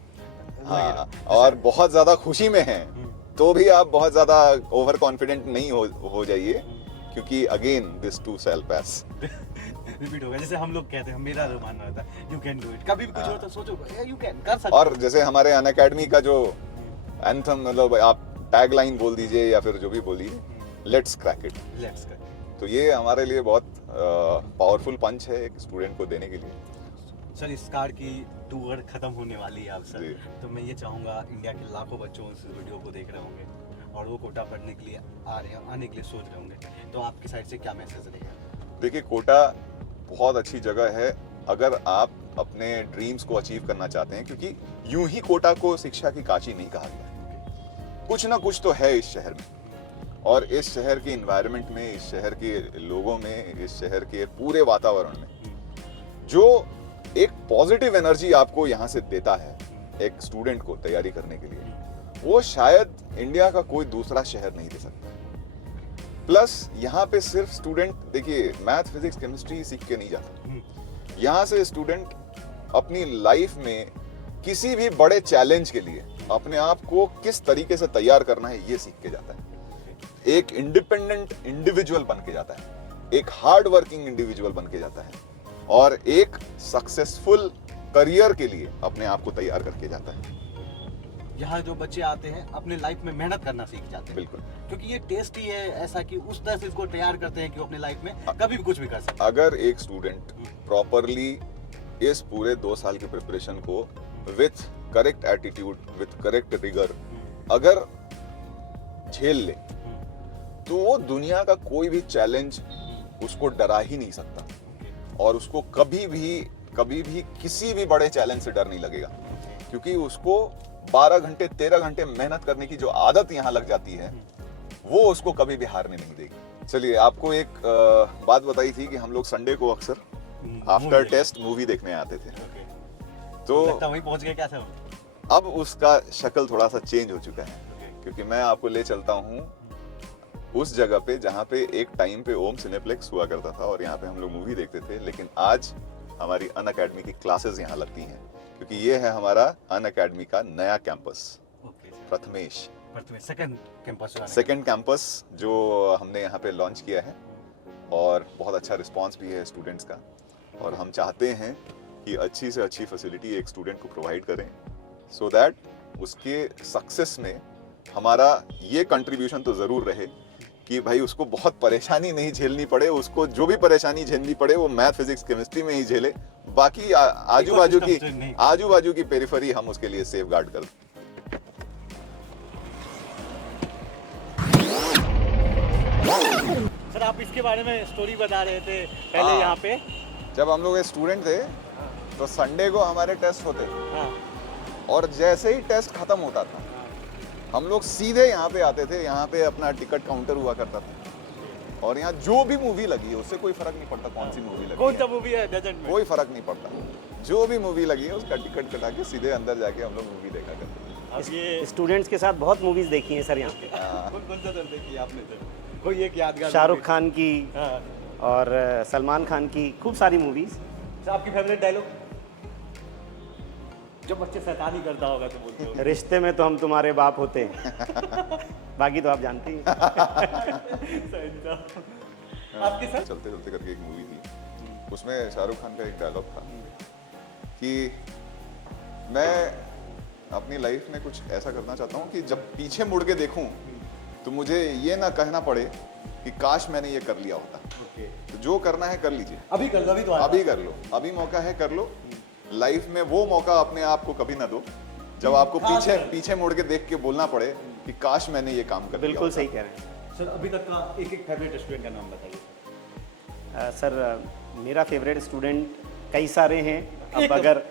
हाँ, और बहुत ज्यादा खुशी में हैं तो भी आप बहुत ज्यादा ओवर कॉन्फिडेंट नहीं हो जाइए, क्योंकि again this to shell pass repeat होगा। जैसे हम लोग कहते हैं, मेरा जो मानना रहता है, यू कैन डू इट। कभी भी कुछ हो तो सोचो यू कैन, कर सकते और जैसे हमारे अनअकैडमी का जो एंथम, मतलब आप टैग लाइन बोल दीजिए या फिर जो भी बोलिए, लेट्स क्रैक इट। लेट्स कर। तो ये हमारे लिए बहुत पावरफुल पंच है एक स्टूडेंट को देने के लिए। सर, इस कार की टूर खत्म होने वाली है अब सर, जी। तो मैं ये चाहूँगा इंडिया के लाखों बच्चों इस वीडियो को देख रहे होंगे और वो कोटा पढ़ने के लिए आने के लिए सोच रहे होंगे, तो आपकी साइड से क्या मैसेज रहेगा? देखिए, कोटा बहुत अच्छी जगह है अगर आप अपने ड्रीम्स को अचीव करना चाहते हैं, क्योंकि यूं ही कोटा को शिक्षा की काशी नहीं कहा गया। कुछ ना कुछ तो है इस शहर में, और इस शहर के इन्वायरमेंट में, इस शहर के लोगों में, इस शहर के पूरे वातावरण में जो एक पॉजिटिव एनर्जी आपको यहाँ से देता है एक स्टूडेंट को तैयारी करने के लिए, वो शायद इंडिया का कोई दूसरा शहर नहीं दे सकता। प्लस यहाँ पे सिर्फ स्टूडेंट, देखिए, मैथ, फिजिक्स, केमिस्ट्री सीख के नहीं जाता। यहाँ से स्टूडेंट अपनी लाइफ में किसी भी बड़े चैलेंज के लिए अपने आप को किस तरीके से तैयार करना है ये सीख के जाता है। एक इंडिपेंडेंट इंडिविजुअल बन के जाता है, एक हार्ड वर्किंग इंडिविजुअल बन के जाता है, और एक सक्सेसफुल करियर के लिए अपने आप को तैयार करके जाता है। यहाँ जो बच्चे आते हैं अपने लाइफ में मेहनत करना सीख जाते हैं, बिल्कुल। क्योंकि ये टेस्ट ही है ऐसा कि उस तरह से इसको तैयार करते हैं कि वो अपने लाइफ में कभी भी कुछ भी कर सकते अगर एक स्टूडेंट प्रॉपरली इस पूरे 2 साल की प्रिपरेशन को with correct attitude, with correct rigour अगर झेल ले, तो वो दुनिया का कोई भी चैलेंज उसको डरा ही नहीं सकता, और उसको कभी भी किसी भी बड़े चैलेंज से डर नहीं लगेगा, क्योंकि उसको 12 घंटे 13 घंटे मेहनत करने की जो आदत यहाँ लग जाती है वो उसको कभी भी हारने नहीं देगी। चलिए, आपको एक बात बताई थी कि हम लोग संडे को अक्सर आफ्टर टेस्ट मूवी देखने आते थे, तो लगता वहीं पहुंच गए क्या सर? अब उसका शक्ल थोड़ा सा चेंज हो चुका है, क्योंकि मैं आपको ले चलता हूँ उस जगह पे जहाँ पे एक टाइम पे ओम सिनेप्लेक्स हुआ करता था और यहाँ पे हम लोग मूवी देखते थे, लेकिन आज हमारी अनअकैडमी की क्लासेस यहाँ लगती हैं, क्योंकि ये है हमारा अनअकैडमी का नया कैंपस, प्रथमेश। सेकंड कैंपस जो हमने यहाँ पे लॉन्च किया है, और बहुत अच्छा रिस्पांस भी है स्टूडेंट्स का, और हम चाहते हैं कि अच्छी से अच्छी फैसिलिटी एक स्टूडेंट को प्रोवाइड करें, सो दैट उसके सक्सेस में हमारा ये कंट्रीब्यूशन तो ज़रूर रहे कि भाई उसको बहुत परेशानी नहीं झेलनी पड़े, उसको जो भी परेशानी झेलनी पड़े वो मैथ, फिजिक्स, केमिस्ट्री में ही झेले, बाकी आजू बाजू की पेरिफेरी हम उसके लिए सेफ गार्ड कर। सर, आप इसके बारे में स्टोरी बता रहे थे पहले हाँ। यहाँ पे। जब हम लोग स्टूडेंट थे तो संडे को हमारे टेस्ट होते, हाँ। और जैसे ही टेस्ट खत्म होता था हम लोग सीधे यहाँ पे आते थे, यहाँ पे अपना टिकट काउंटर हुआ करता था और यहाँ जो भी मूवी लगी है उससे कोई फर्क नहीं पड़ता कौन सी मूवी लगी कौन सा है, मूवी है डजंट में? कोई फर्क नहीं पड़ता। जो भी मूवी लगी है उसका टिकट कटा के सीधे अंदर जाके हम लोग मूवी देखा करते थे। अब ये स्टूडेंट्स के साथ बहुत मूवीज़ देखी हैं सर यहाँ पे। कौन सा सर देखी आपने सर? कोई एक यादगार शाहरुख movie? खान की हाँ। और सलमान खान की खूब सारी मूवीज़। सर, आपकी फेवरेट डायलॉग? जब बच्चे शैतानी करता होगा तो बोलते हो। रिश्ते में तो हम तुम्हारे बाप होते हैं, बाकी तो आप जानते ही हैं। आपके सर? चलते चलते करके एक मूवी थी, उसमें शाहरुख खान का एक डायलॉग था कि मैं अपनी लाइफ में कुछ ऐसा करना चाहता हूँ कि जब पीछे मुड़ के देखूं तो मुझे ये ना कहना पड़े कि काश मैंने ये कर लिया होता। ओके। तो जो करना है कर लीजिए, अभी कर लो, अभी तो आया। अभी कर लो, अभी मौका है कर लो। लाइफ में वो मौका अपने आप को कभी ना दो जब आपको पीछे मुड़ के देख के बोलना पड़े कि काश मैंने ये काम कर लिया बिल्कुल होता। सही कह रहे हैं सर, अभी तक का एक एक फेवरेट स्टूडेंट का नाम बताइए। सर। मेरा फेवरेट स्टूडेंट कई सारे हैं, एक अब अगर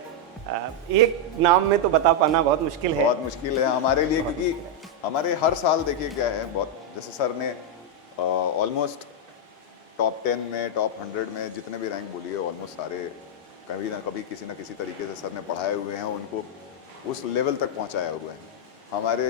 एक नाम में तो बता पाना बहुत मुश्किल है। बहुत मुश्किल है हमारे लिए, क्योंकि हमारे हर साल देखिए क्या है, बहुत जैसे सर ने ऑलमोस्ट टॉप 10 में टॉप 100 में जितने भी रैंक बोलिए ऑलमोस्ट सारे कभी ना कभी किसी ना किसी तरीके से सर ने पढ़ाए हुए हैं, उनको उस लेवल तक पहुंचाया हुआ है। हमारे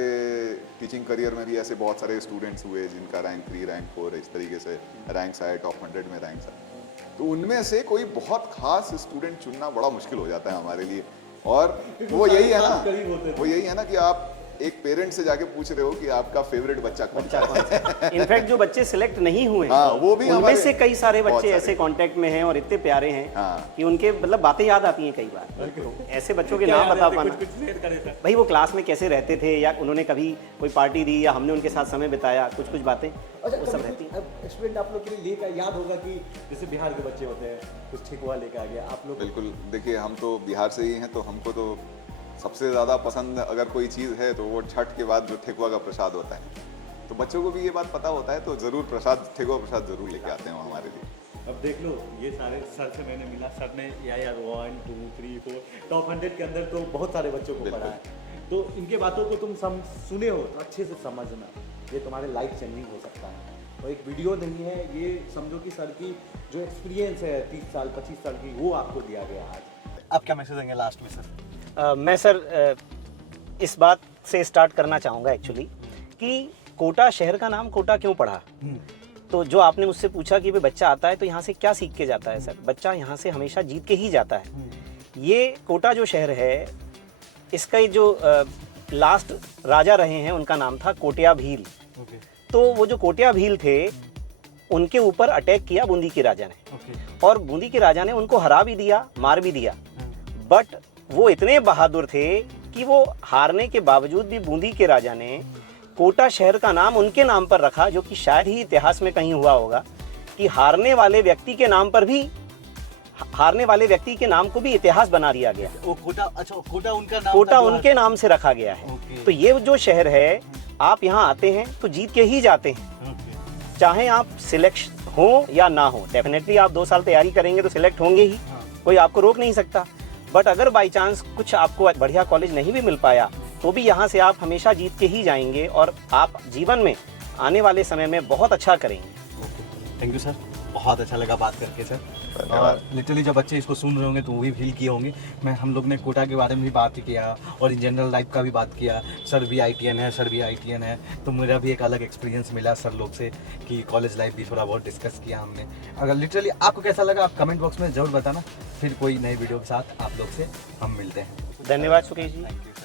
टीचिंग करियर में भी ऐसे बहुत सारे स्टूडेंट्स हुए जिनका रैंक 3 रैंक 4 इस तरीके से रैंक्स आए, टॉप 100 में रैंक्स आए। तो उनमें से कोई बहुत खास स्टूडेंट चुनना बड़ा मुश्किल हो जाता है हमारे लिए। और वो यही है ना, वो यही है ना कि आप एक पेरेंट से जाके पूछ रहे हो कि आपका फेवरेट बच्चा कौन सा है। इनफैक्ट जो बच्चे सिलेक्ट नहीं हुए हाँ, वो भी उनमें हमारे से कई सारे बहुत बच्चे सारे। ऐसे कांटेक्ट में हैं और इतने प्यारे हैं हाँ। कि उनके मतलब बातें याद आती हैं कई बार। तो ऐसे बच्चों के नाम बता पाना, कुछ शेयर करें सर। भाई वो क्लास में कैसे रहते थे, या उन्होंने कभी कोई पार्टी दी, या हमने उनके साथ समय बिताया, कुछ बातें वो सब रहती हैं। अब स्टूडेंट आप लोग के लिए लेकर याद होगा कि जैसे बिहार के बच्चे होते हैं, कुछ ठेकुआ लेकर आ गया आप लोग। बिल्कुल, देखिए हम तो बिहार से ही हैं, तो हमको तो सबसे ज़्यादा पसंद अगर कोई चीज़ है तो वो छठ के बाद जो ठेकुआ का प्रसाद होता है। तो बच्चों को भी ये बात पता होता है, तो ज़रूर ठेकुआ प्रसाद ज़रूर लेके आते हैं वो हमारे लिए। अब देख लो, ये सारे सर से मैंने मिला, सर ने यार 1 2 3 4 टॉप 100 के अंदर तो बहुत सारे बच्चों को बिल्कुल। पढ़ा है। तो इनके बातों को तुम सुने हो तो अच्छे से समझना, ये तुम्हारे लाइफ चेंजिंग हो सकता है। और एक वीडियो नहीं है, ये समझो कि सर की जो एक्सपीरियंस है 30 साल 25 साल की, वो आपको दिया गया आज। आप क्या मैसेज देंगे लास्ट में सर? मैं सर इस बात से स्टार्ट करना चाहूँगा एक्चुअली कि कोटा शहर का नाम कोटा क्यों पड़ा। तो जो आपने मुझसे पूछा कि भाई बच्चा आता है तो यहाँ से क्या सीख के जाता है, सर बच्चा यहाँ से हमेशा जीत के ही जाता है। ये कोटा जो शहर है, इसका ये जो लास्ट राजा रहे हैं उनका नाम था कोटिया भील। तो वो जो कोटिया भील थे उनके ऊपर अटैक किया बूंदी के राजा ने, और बूंदी के राजा ने उनको हरा भी दिया, मार भी दिया। बट वो इतने बहादुर थे कि वो हारने के बावजूद भी बूंदी के राजा ने कोटा शहर का नाम उनके नाम पर रखा, जो कि शायद ही इतिहास में कहीं हुआ होगा कि हारने वाले व्यक्ति के नाम पर भी, हारने वाले व्यक्ति के नाम को भी इतिहास बना दिया गया। वो कोटा, अच्छा कोटा उनका नाम, कोटा उनके नाम से रखा गया है। तो ये जो शहर है, आप यहाँ आते हैं तो जीत के ही जाते हैं, चाहे आप सिलेक्ट हो या ना हो। डेफिनेटली आप 2 साल तैयारी करेंगे तो सिलेक्ट होंगे ही, कोई आपको रोक नहीं सकता। बट अगर बाई चांस कुछ आपको बढ़िया कॉलेज नहीं भी मिल पाया तो भी यहाँ से आप हमेशा जीत के ही जाएंगे और आप जीवन में आने वाले समय में बहुत अच्छा करेंगे। थैंक यू सर, बहुत अच्छा लगा बात करके सर। और लिटरली जब बच्चे इसको सुन रहे होंगे तो वो भी फील किए होंगे। हम लोग ने कोटा के बारे में भी बात किया और इन जनरल लाइफ का भी बात किया। सर भी ITN है, सर भी ITN है, तो मेरा भी एक अलग एक्सपीरियंस मिला सर लोग से कि कॉलेज लाइफ भी थोड़ा बहुत डिस्कस किया हमने। अगर लिटरली आपको कैसा लगा आप कमेंट बॉक्स में ज़रूर बताना। फिर कोई नई वीडियो के साथ आप लोग से हम मिलते हैं। धन्यवाद सुकेश जी। Thank you.